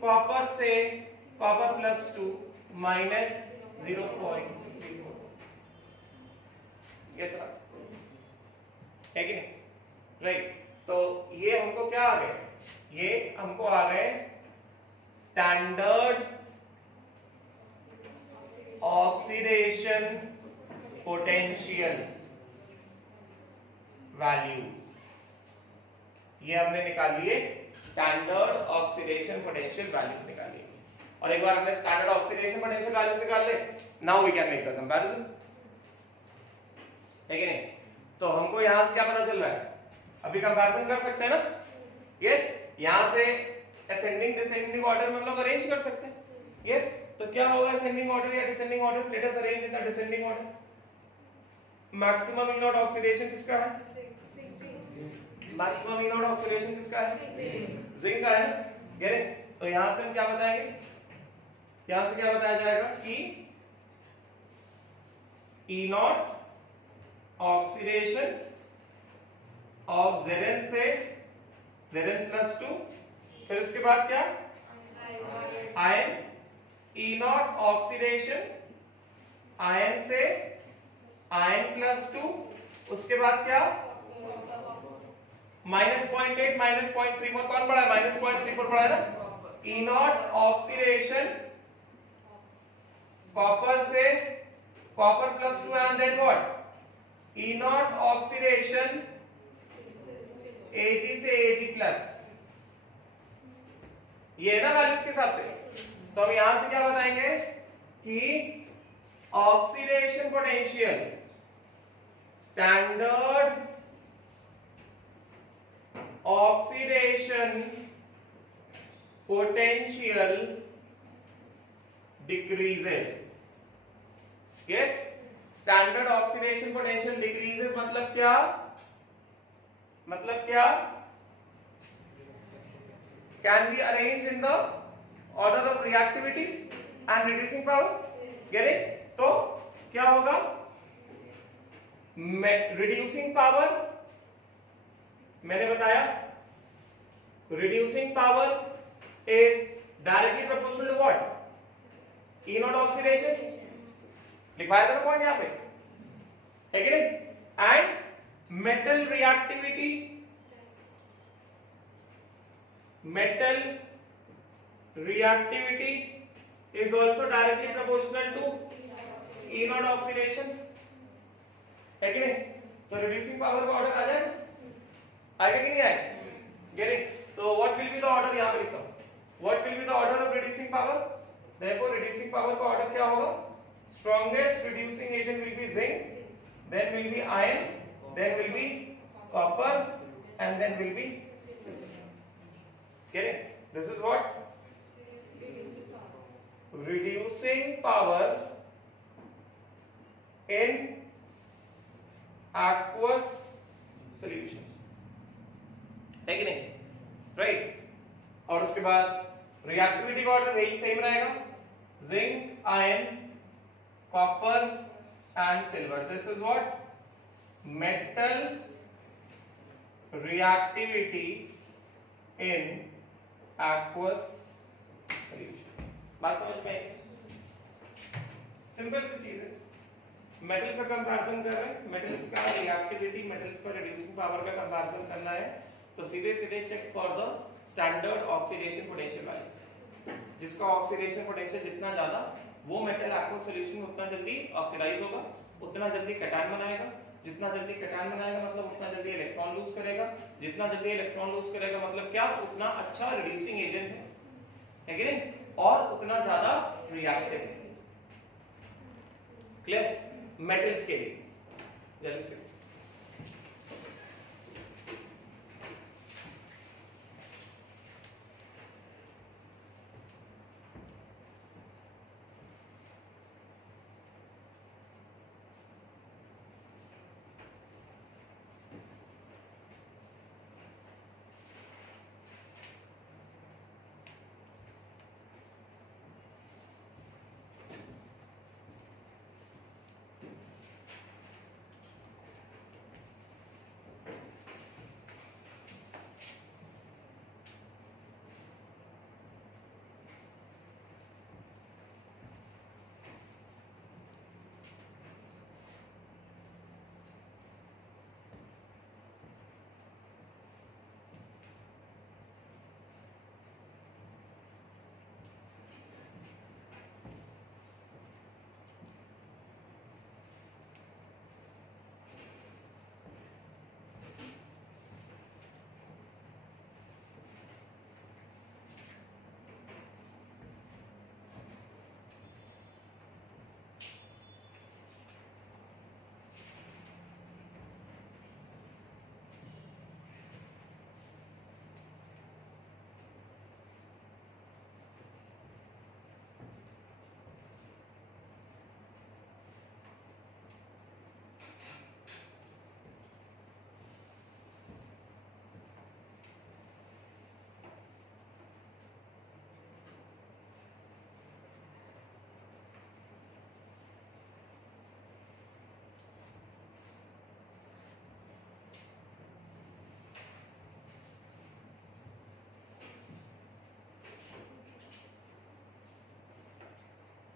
कॉपर से कॉपर +2 -0.34, ये सर, है कि नहीं? राइट। तो ये हमको क्या आ गए, ये हमको आ गए स्टैंडर्ड ऑक्सीडेशन पोटेंशियल वैल्यूज, ये हमने निकाल लिए, स्टैंडर्ड ऑक्सीडेशन पोटेंशियल वैल्यूज निकाल लिए। और एक बार हमने स्टैंडर्ड ऑक्सीडेशन पोटेंशियल वैल्यूज निकाल ले, now we can make the comparison, है कि नहीं? तो हमको यहां से क्या पता चल रहा है, अभी कंपैरिजन कर सकते हैं ना, यस, यहां से असेंडिंग डिसेंडिंग ऑर्डर में हम लोग अरेंज कर सकते हैं, यस। तो क्या होगा, असेंडिंग ऑर्डर या descending order, let us arrange in the descending order. Maximum E0 oxidation किसका है, मैक्सिमम E0 ऑक्सीडेशन किसका है, जिंक का है ना, यानी तो यहां से हम क्या बताएंगे, यहां से क्या बताया जाएगा कि E0 ऑक्सीडेशन ऑफ Zn से Zn+2, फिर उसके बाद क्या, आयन, E0 ऑक्सीडेशन आयन से Iron+2, उसके बाद क्या, -0.8 -0.34, कौन पढ़ा है, -0.34 पढ़ा है ना। E0 ऑक्सीडेशन कॉपर से copper +2 and then what, E0 oxidation Ag से Ag+, ये है ना वैल्यूज के हिसाब से। तो हम यहां से क्या बताएंगे कि oxidation potential, standard oxidation potential decreases. Yes, standard oxidation potential decreases मतलब क्या? मतलब क्या? Can be arrange in the order of reactivity and reducing power. Get it? तो क्या होगा? रिड्यूसिंग पावर, मैंने बताया reducing power is directly proportional to what? E nought oxidation. लिखवाया था ना पॉइंट यहां पे, है कि नहीं? And metal reactivity, metal reactivity is also directly proportional to E naught oxidation, है कि नहीं? तो reducing power का ऑर्डर आ जाएगा, आएगा कि नहीं आएगा? Get it? तो what will be the order? यहाँ पे लिखता हूँ. What will be the order of reducing power? Therefore reducing power का ऑर्डर क्या होगा? Strongest reducing agent will be zinc, then will be iron, then will be copper, and then will be silver. Get it? This is what? Reducing power in aqueous solution, है कि नहीं? Right. और उसके बाद reactivity का order वही same रहेगा, zinc, iron, copper and silver. This is what? Metal reactivity in aqueous solution. बात समझ में आई? सिंपल सी चीज है. मेटल्स का कंपैरिजन कर रहे हैं, मेटल्स का रिएक्टिविटी, मेटल्स का रिड्यूसिंग पावर का कंपैरिजन करना है, तो सीधे सीधे check for the standard oxidation potential values. जिसका ऑक्सीडेशन पोटेंशियल जितना ज्यादा, वो मेटल एक्वस सॉल्यूशन में उतना जल्दी ऑक्सीडाइज होगा, उतना जल्दी कैटायन बनाएगा. जितना जल्दी कैटायन बनाएगा मतलब उतना जल्दी इलेक्ट्रॉन लूज करेगा. जितना जल्दी इलेक्ट्रॉन लूज करेगा मतलब क्या? उतना अच्छा रिड्यूसिंग एजेंट है कि नहीं? और उतना ज्यादा रिएक्टिव है. क्लियर? मेटल्स के लिए. जल्दी से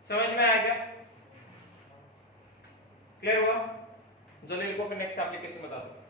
समझ में आया क्या? क्लियर हुआ? जल्दी लिखो, फिर नेक्स्ट एप्लीकेशन बता दो.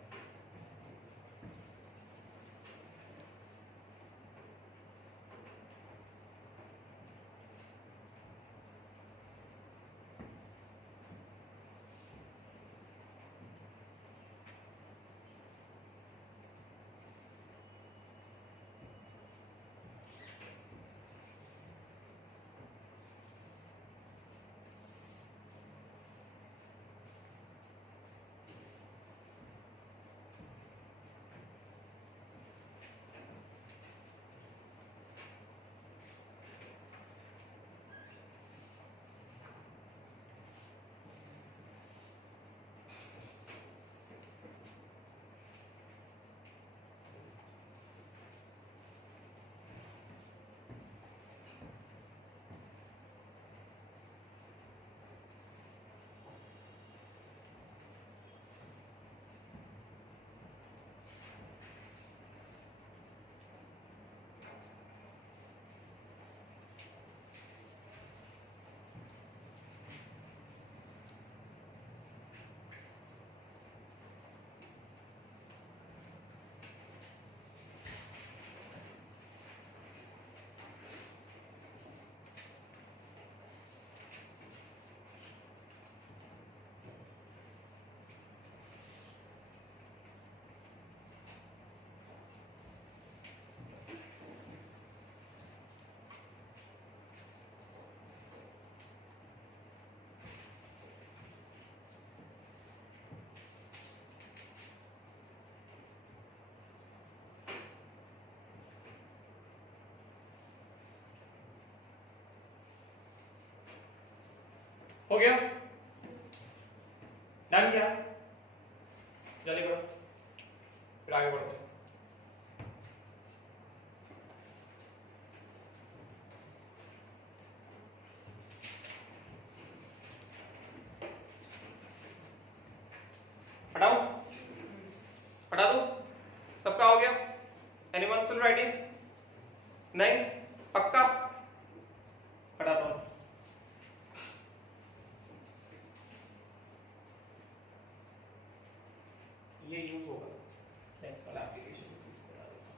हो गया, डन किया, जल्दी करो फिर आगे बढ़ते हैं। हटाओ, हटा दो, सबका हो गया? Anyone still writing? नहीं, पक्का? हटाता हूं। ये यूज होगा नेक्स्ट वाला एप्लीकेशन इसी से बना देता हूं।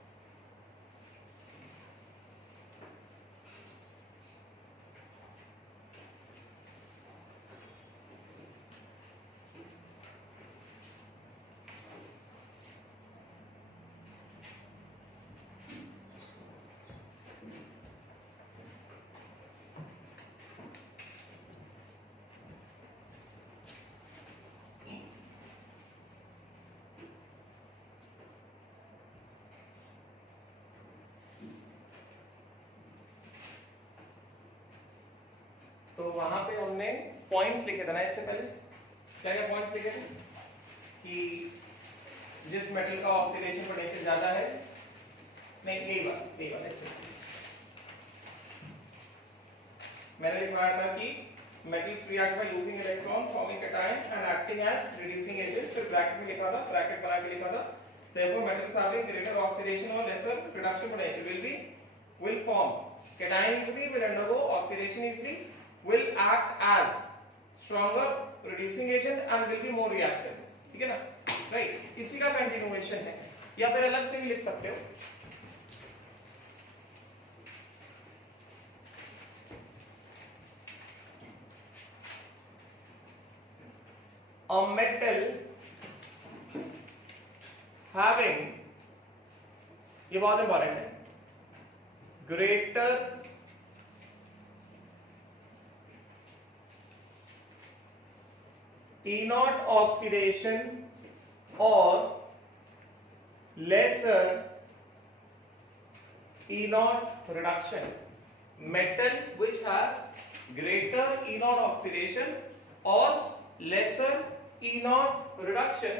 तो वहां पे हमने पॉइंट्स लिखे थे ना इससे पहले, क्या क्या पॉइंट्स लिखे थे कि जिस मेटल का ऑक्सीडेशन पोटेंशियल ज्यादा है, नहीं यही बात इससे मैंने लिखवाया था कि metals react by losing electron forming cation and acting as reducing agent, फिर ब्रैकेट में लिखा था, ब्रैकेट बना के लिखा था therefore metals having greater oxidation or lesser reduction potential will form cation easily, will undergo oxidation easily, will act as stronger reducing agent and will be more reactive, ठीक है ना, राइट? इसी का कंटिन्यूएशन है, या फिर अलग से भी लिख सकते हो। A metal having, ये बहुत इंपॉर्टेंट है, greater E0 oxidation or lesser E0 reduction, metal which has greater E0 oxidation or lesser E0 reduction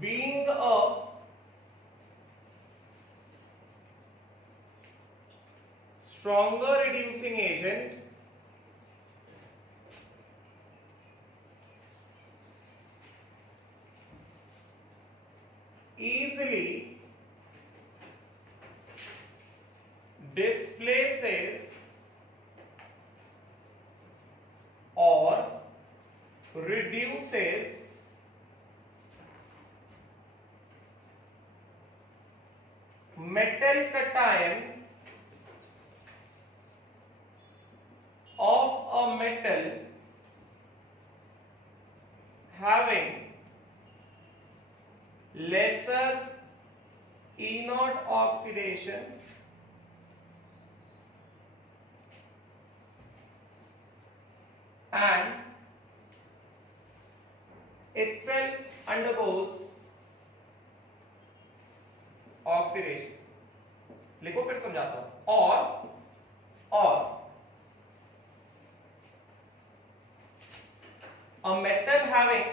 being a stronger reducing agent easily displaces or reduces metal cation of a metal having lesser E0 oxidation and itself undergoes oxidation. लिखो फिर समझाता हूं। और a metal having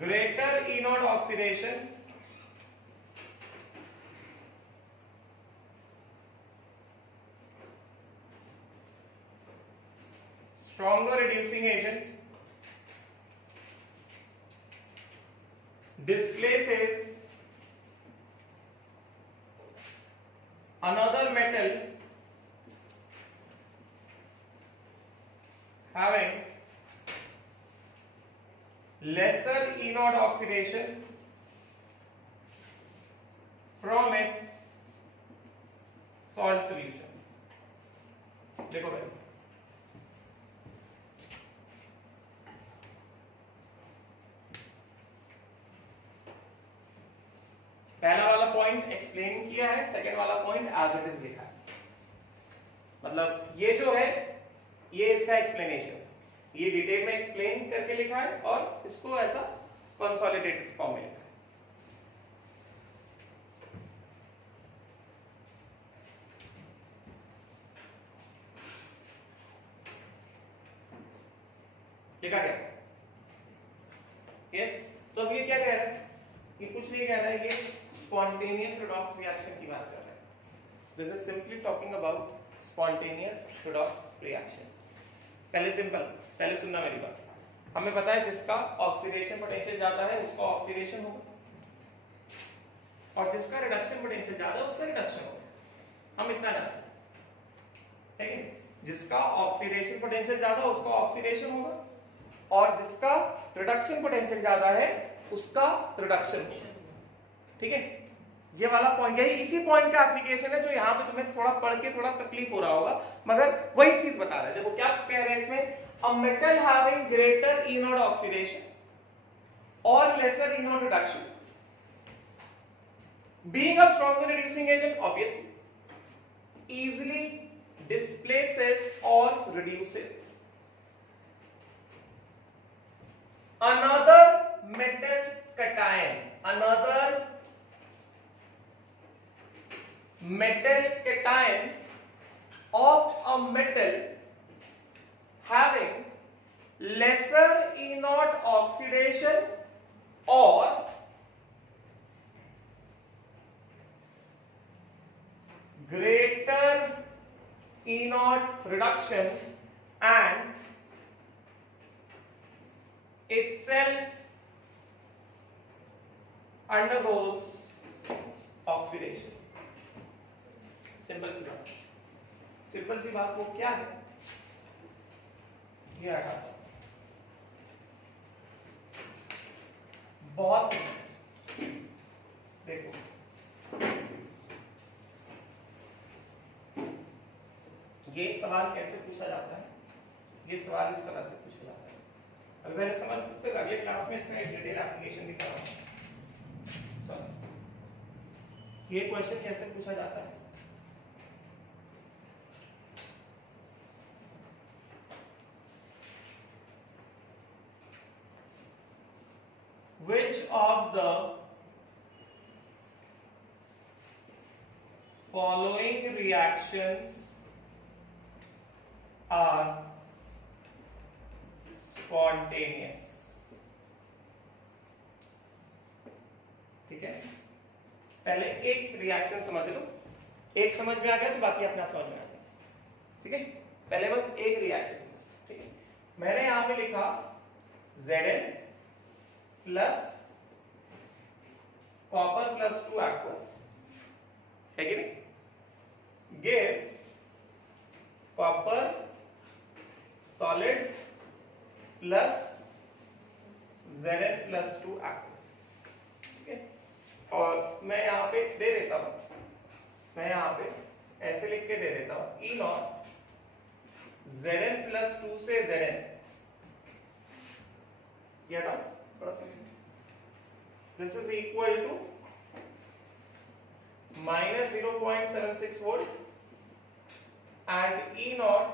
greater E0 oxidation stronger reducing agent displaces another metal having lesser E0 oxidation from its salt solution. लिखो भाई, पहला वाला point explain किया है, सेकंड वाला पॉइंट एज इट इज लिखा है। मतलब ये जो है ये इसका एक्सप्लेनेशन, ये डिटेल में एक्सप्लेन करके लिखा है और इसको ऐसा कंसोलिडेटेड फॉर्म में लिखा है। लिखा गया? यस। तो अब ये क्या कह रहा है? ये कुछ नहीं कह रहा है, ये स्पॉन्टेनियस रेडॉक्स रिएक्शन की बात कर रहा है। This is simply talking about spontaneous redox reaction. पहले सिंपल, पहले सुनना मेरी बात। हमें पता है जिसका ऑक्सीडेशन पोटेंशियल ज्यादा है उसका ऑक्सीडेशन होगा, और जिसका रिडक्शन पोटेंशियल ज्यादा है उसका रिडक्शन होगा। हम इतना जानते हैं, ठीक है? जिसका ऑक्सीडेशन पोटेंशियल ज्यादा उसका ऑक्सीडेशन होगा, और जिसका रिडक्शन पोटेंशियल ज्यादा है उसका रिडक्शन होगा। ठीक है? ये वाला पॉइंट, यही इसी पॉइंट का एप्लीकेशन है जो यहाँ पे तुम्हें थोड़ा पढ़ के थोड़ा तकलीफ हो रहा होगा, मगर वही चीज बता रहा है। देखो क्या कह रहे हैं इसमें, a metal having greater E not oxidation और lesser E not reduction being a stronger reducing agent obviously easily displaces or reduces another metal cation, another metal cation of a metal having lesser E naught oxidation or greater E naught reduction and itself undergoes oxidation. Simple सी बात, simple सी बात वो क्या है, ये रखा था, बहुत सिंपल। देखो ये सवाल कैसे पूछा जाता है, ये सवाल इस तरह से पूछा जाता है। अगर मैंने समझ, फिर अगले क्लास में इसका एक डिटेल एप्लीकेशन भी कराऊंगा। ये क्वेश्चन कैसे पूछा जाता है, which of the following reactions are spontaneous? ठीक है, पहले एक रिएक्शन समझ लो, एक समझ में आ गया तो बाकी अपना समझ में आ गया। ठीक है, पहले बस एक रिएक्शन समझ। ठीक है, मैंने यहां पे लिखा Zn plus copper plus 2 aqueous, है कि नहीं, gives copper solid plus Zn plus 2 aqueous। ठीक है, और मैं यहां पे दे देता हूं, मैं यहां पे ऐसे लिख के दे देता हूं, E नॉट Zn प्लस 2 से Zn, ये हटाओ थोड़ा सा, this is equal to minus 0.76 volt and E not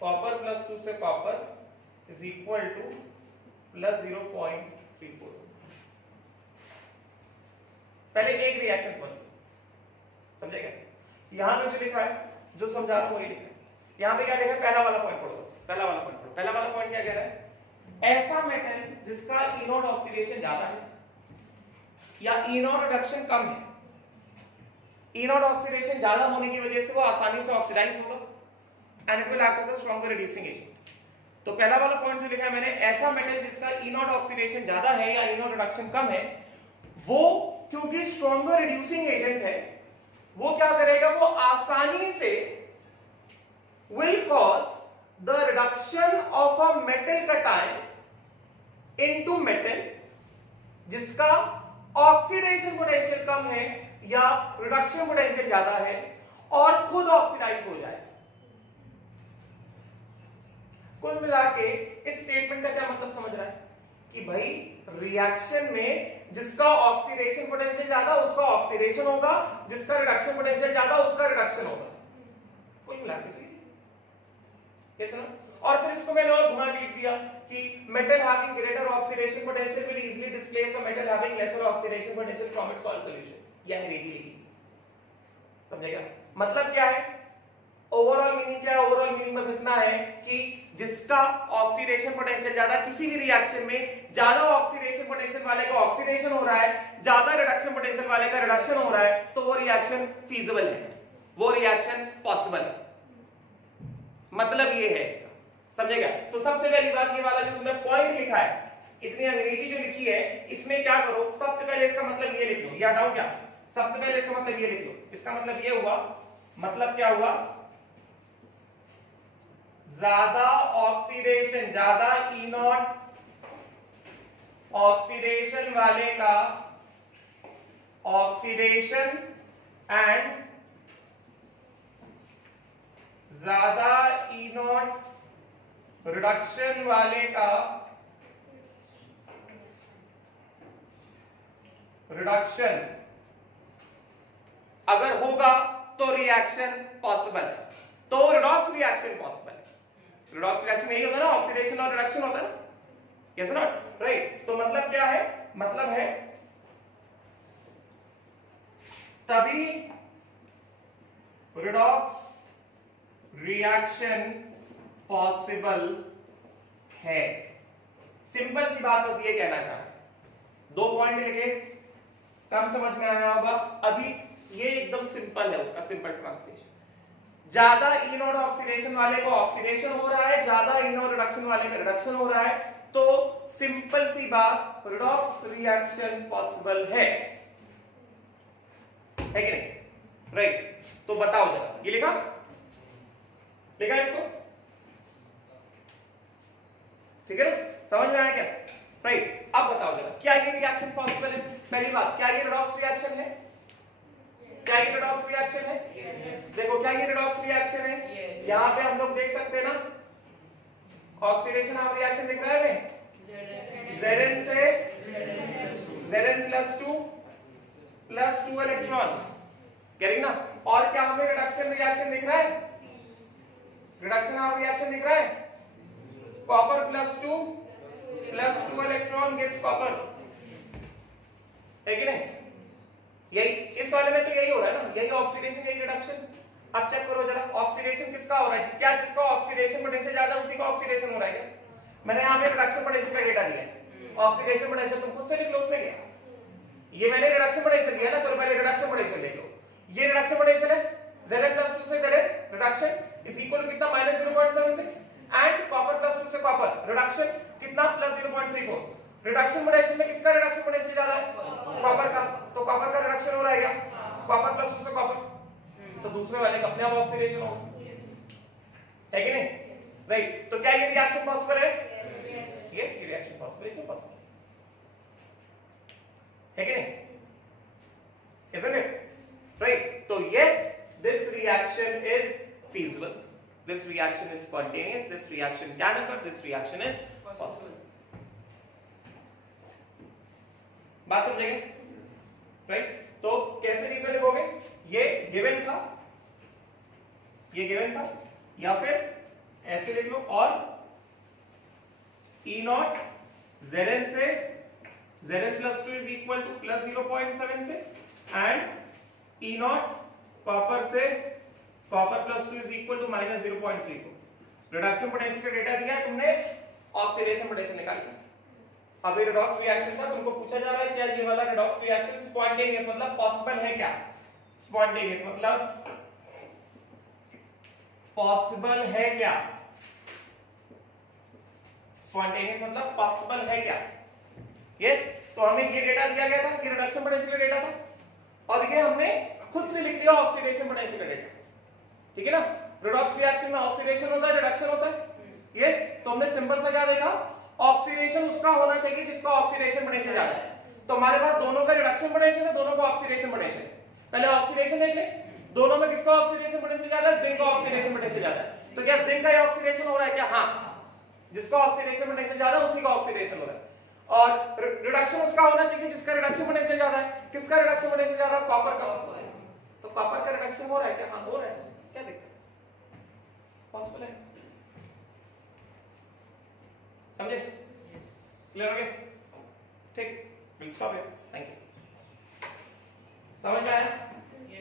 copper plus 2 से copper is equal to plus 0.34। पहले एक रिएक्शन समझो, समझेगा? यहां पे जो लिखा है, जो समझा रहा हूं वही लिखा है। यहां पे क्या लिखा है, पहला वाला पॉइंट पढ़ो बस, पहला वाला पॉइंट पढ़ो। पहला वाला पॉइंट क्या कह रहा है, ऐसा मेटल जिसका E नॉट ऑक्सीडेशन ज्यादा है या E नॉट रिडक्शन कम है, E नॉट ऑक्सीडेशन ज्यादा होने की वजह से वो आसानी से ऑक्सीडाइज होगा and it will act as a stronger reducing agent. तो पहला वाला पॉइंट जो लिखा है मैंने, ऐसा मेटल जिसका E नॉट ऑक्सीडेशन ज्यादा है या E नॉट रिडक्शन कम है, वो क्योंकि स्ट्रॉन्गर रिड्यूसिंग एजेंट है, वो क्या करेगा, वो आसानी से will cause the reduction of a metal cation into metal जिसका ऑक्सीडेशन पोटेंशियल कम है या रिडक्शन पोटेंशियल ज्यादा है, और खुद ऑक्सीडाइज हो जाए। कुल मिला के इस स्टेटमेंट का क्या मतलब समझ रहा है कि भाई रिएक्शन में जिसका ऑक्सीडेशन पोटेंशियल ज्यादा उसका ऑक्सीडेशन होगा, जिसका रिडक्शन पोटेंशियल ज्यादा उसका रिडक्शन होगा। कुल मिला के ये सुनो, और फिर इसको मैंने और घुमा के लिख दिया कि metal having greater oxidation potential will easily displace a metal having laser oxidation potential from its salt solution. ये अंग्रेजी लिखी, समझेगा? मतलब क्या है ओवरऑल मीनिंग क्या है? ओवरऑल मीनिंग बस इतना है कि जिसका ऑक्सीडेशन पोटेंशियल ज्यादा, किसी भी रिएक्शन में ज्यादा ऑक्सीडेशन पोटेंशियल वाले का ऑक्सीडेशन हो रहा है, ज्यादा रिडक्शन पोटेंशियल वाले का रिडक्शन हो रहा है, तो वो रिएक्शन फीजिबल है, वो रिएक्शन पॉसिबल है। मतलब ये है इसका, समझेगा? तो सबसे पहली बात, ये वाला जो तुमने पॉइंट लिखा है, इतनी अंग्रेजी जो लिखी है, इसमें क्या करो, सबसे पहले इसका मतलब ये लिख लो, या हटाओ क्या, सबसे पहले इसका मतलब ये लिख लो। इसका मतलब ये हुआ, मतलब क्या हुआ? ज्यादा ऑक्सीडेशन, ज्यादा E नॉट ऑक्सीडेशन वाले का ऑक्सीडेशन एंड ज्यादा E नॉट रिडक्शन वाले का रिडक्शन अगर होगा तो रिएक्शन पॉसिबल है, तो रिडॉक्स रिएक्शन पॉसिबल है। रिडॉक्स रिएक्शन यही होता है ना, ऑक्सीडेशन और रिडक्शन होता है ना, यस नॉट, राइट? तो मतलब क्या है? मतलब है तभी रिडॉक्स रिएक्शन पॉसिबल है। सिंपल सी बात बस ये कहना चाहता, 2 पॉइंट लिखे, कम समझ में आया होगा। अभी ये एकदम सिंपल है, उसका सिंपल ट्रांसलेशन। ज्यादा E नॉट ऑक्सीडेशन वाले को ऑक्सीडेशन हो रहा है, ज्यादा E नॉट रिडक्शन वाले का रिडक्शन हो रहा है, तो सिंपल सी बात, रिडॉक्स रिएक्शन पॉसिबल है कि नहीं? राइट? तो बताओ जरा, ये लिखा लिखा इसको, ठीक है ना? समझ में आया क्या? राइट? अब बताओ जरा, क्या ये रिएक्शन पॉसिबल है? पहली बात, क्या ये रिडॉक्स रिएक्शन है? क्या ये रिडॉक्स रिएक्शन है? देखो, क्या ये रिडॉक्स रिएक्शन है? यहां पे हम लोग देख सकते हैं ना, ऑक्सीडेशन ऑफ रिएक्शन दिख रहा है हमें, Zn से Zn +2 इलेक्ट्रॉन, करेक्ट ना? और क्या हमें रिडक्शन रिएक्शन दिख रहा है? रिडक्शन ऑफ रिएक्शन दिख रहा है, कॉपर +2 इलेक्ट्रॉन गिव्स कॉपर, है कि नहीं? यही इस वाले में तो यही हो रहा है ना, यही ऑक्सीडेशन, यही रिडक्शन। अब चेक करो जरा, ऑक्सीडेशन किसका हो रहा है? क्या जिसका ऑक्सीडेशन पोटेंशियल ज्यादा उसी का ऑक्सीडेशन हो रहा है क्या? मैंने यहाँ पे रिडक्शन पोटेंशियल का डेटा दिया है, ऑक्सीडेशन पोटेंशियल तुम खुद से लिख लो उसमें क्या, ये मैंने रिडक्शन पोटेंशियल दिया ना। चलो पहले रिडक्शन पोटेंशियल देख लो, ये रिडक्शन पोटेंशियल है, Zn +2 से Zn reduction is equal to कितना? -0.76, एंड कॉपर +2 से कॉपर रिडक्शन कितना? +0.34। रिडक्शन पोटेंशियल में किसका रिडक्शन पोटेंशियल ज्यादा है? कॉपर का, तो कॉपर का रिडक्शन हो रहा है क्या? कॉपर +2 से कॉपर, तो दूसरे वाले का अपने आप ऑक्सीडेशन होगा, है कि नहीं? राइट? तो क्या ये रिएक्शन पॉसिबल है? यस, ये रिएक्शन पॉसिबल है, पॉसिबल है कि नहीं? Isn't it? Right? So yes, this reaction is feasible. This reaction is spontaneous. This reaction can occur. This reaction is possible. बात समझेंगे? Right? तो कैसे रीजन लिखोगे? ये गिवन था, ये गिवन था, या फिर ऐसे लिख लो, और E नॉट Zn से Zn +2 is equal to +0.76 and E not copper से copper +2 is equal to -0.34। Reduction potential का डेटा दिया तुमने, ऑक्सीडेशन पोटेंशियल निकाल लिया। अब ये रिडॉक्स रिएक्शन था, तुमको पूछा जा रहा है क्या ये वाला रिडॉक्स रिएक्शन स्पॉन्टेनियस मतलब पॉसिबल है क्या? स्पॉन्टेनियस मतलब पॉसिबल है क्या? स्पॉन्टेनियस मतलब पॉसिबल है क्या? यस। तो हमें ये डेटा दिया गया था, ये रिडक्शन पोटेंशियल का डेटा था, और ये हमने खुद से लिख लिया ऑक्सीडेशन पोटेंशियल का डेटा, ठीक है ना? रिडॉक्स रिएक्शन में ऑक्सीडेशन होता है, रिडक्शन होता है, यस। तो हमने सिंपल सा क्या देखा, ऑक्सीडेशन उसका होना चाहिए जिसका ऑक्सीडेशन पोटेंशियल ज्यादा है। तो हमारे पास दोनों का रिडक्शन पोटेंशियल है, दोनों का ऑक्सीडेशन पोटेंशियल। पहले ऑक्सीडेशन देख ले, दोनों में किसका ऑक्सीडेशन पोटेंशियल ज्यादा है? जिंक का ऑक्सीडेशन पोटेंशियल ज्यादा है। तो क्या जिंक का ऑक्सीडेशन हो रहा है क्या? हाँ, जिसका ऑक्सीडेशन पोटेंशियल ज्यादा है उसी का ऑक्सीडेशन हो रहा है। और रिडक्शन उसका होना चाहिए जिसका रिडक्शन पोटेंशियल ज्यादा है। किसका रिडक्शन पोटेंशियल ज्यादा है? कॉपर का। तो कॉपर का रिडक्शन हो रहा है क्या? हाँ, हो रहा है। क्या दिक्कत है? पॉसिबल है। समझे? क्लियर हो गया? ठीक, will stop here. Thank you. समझ में आया?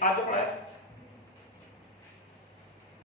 आज जो पढ़ाया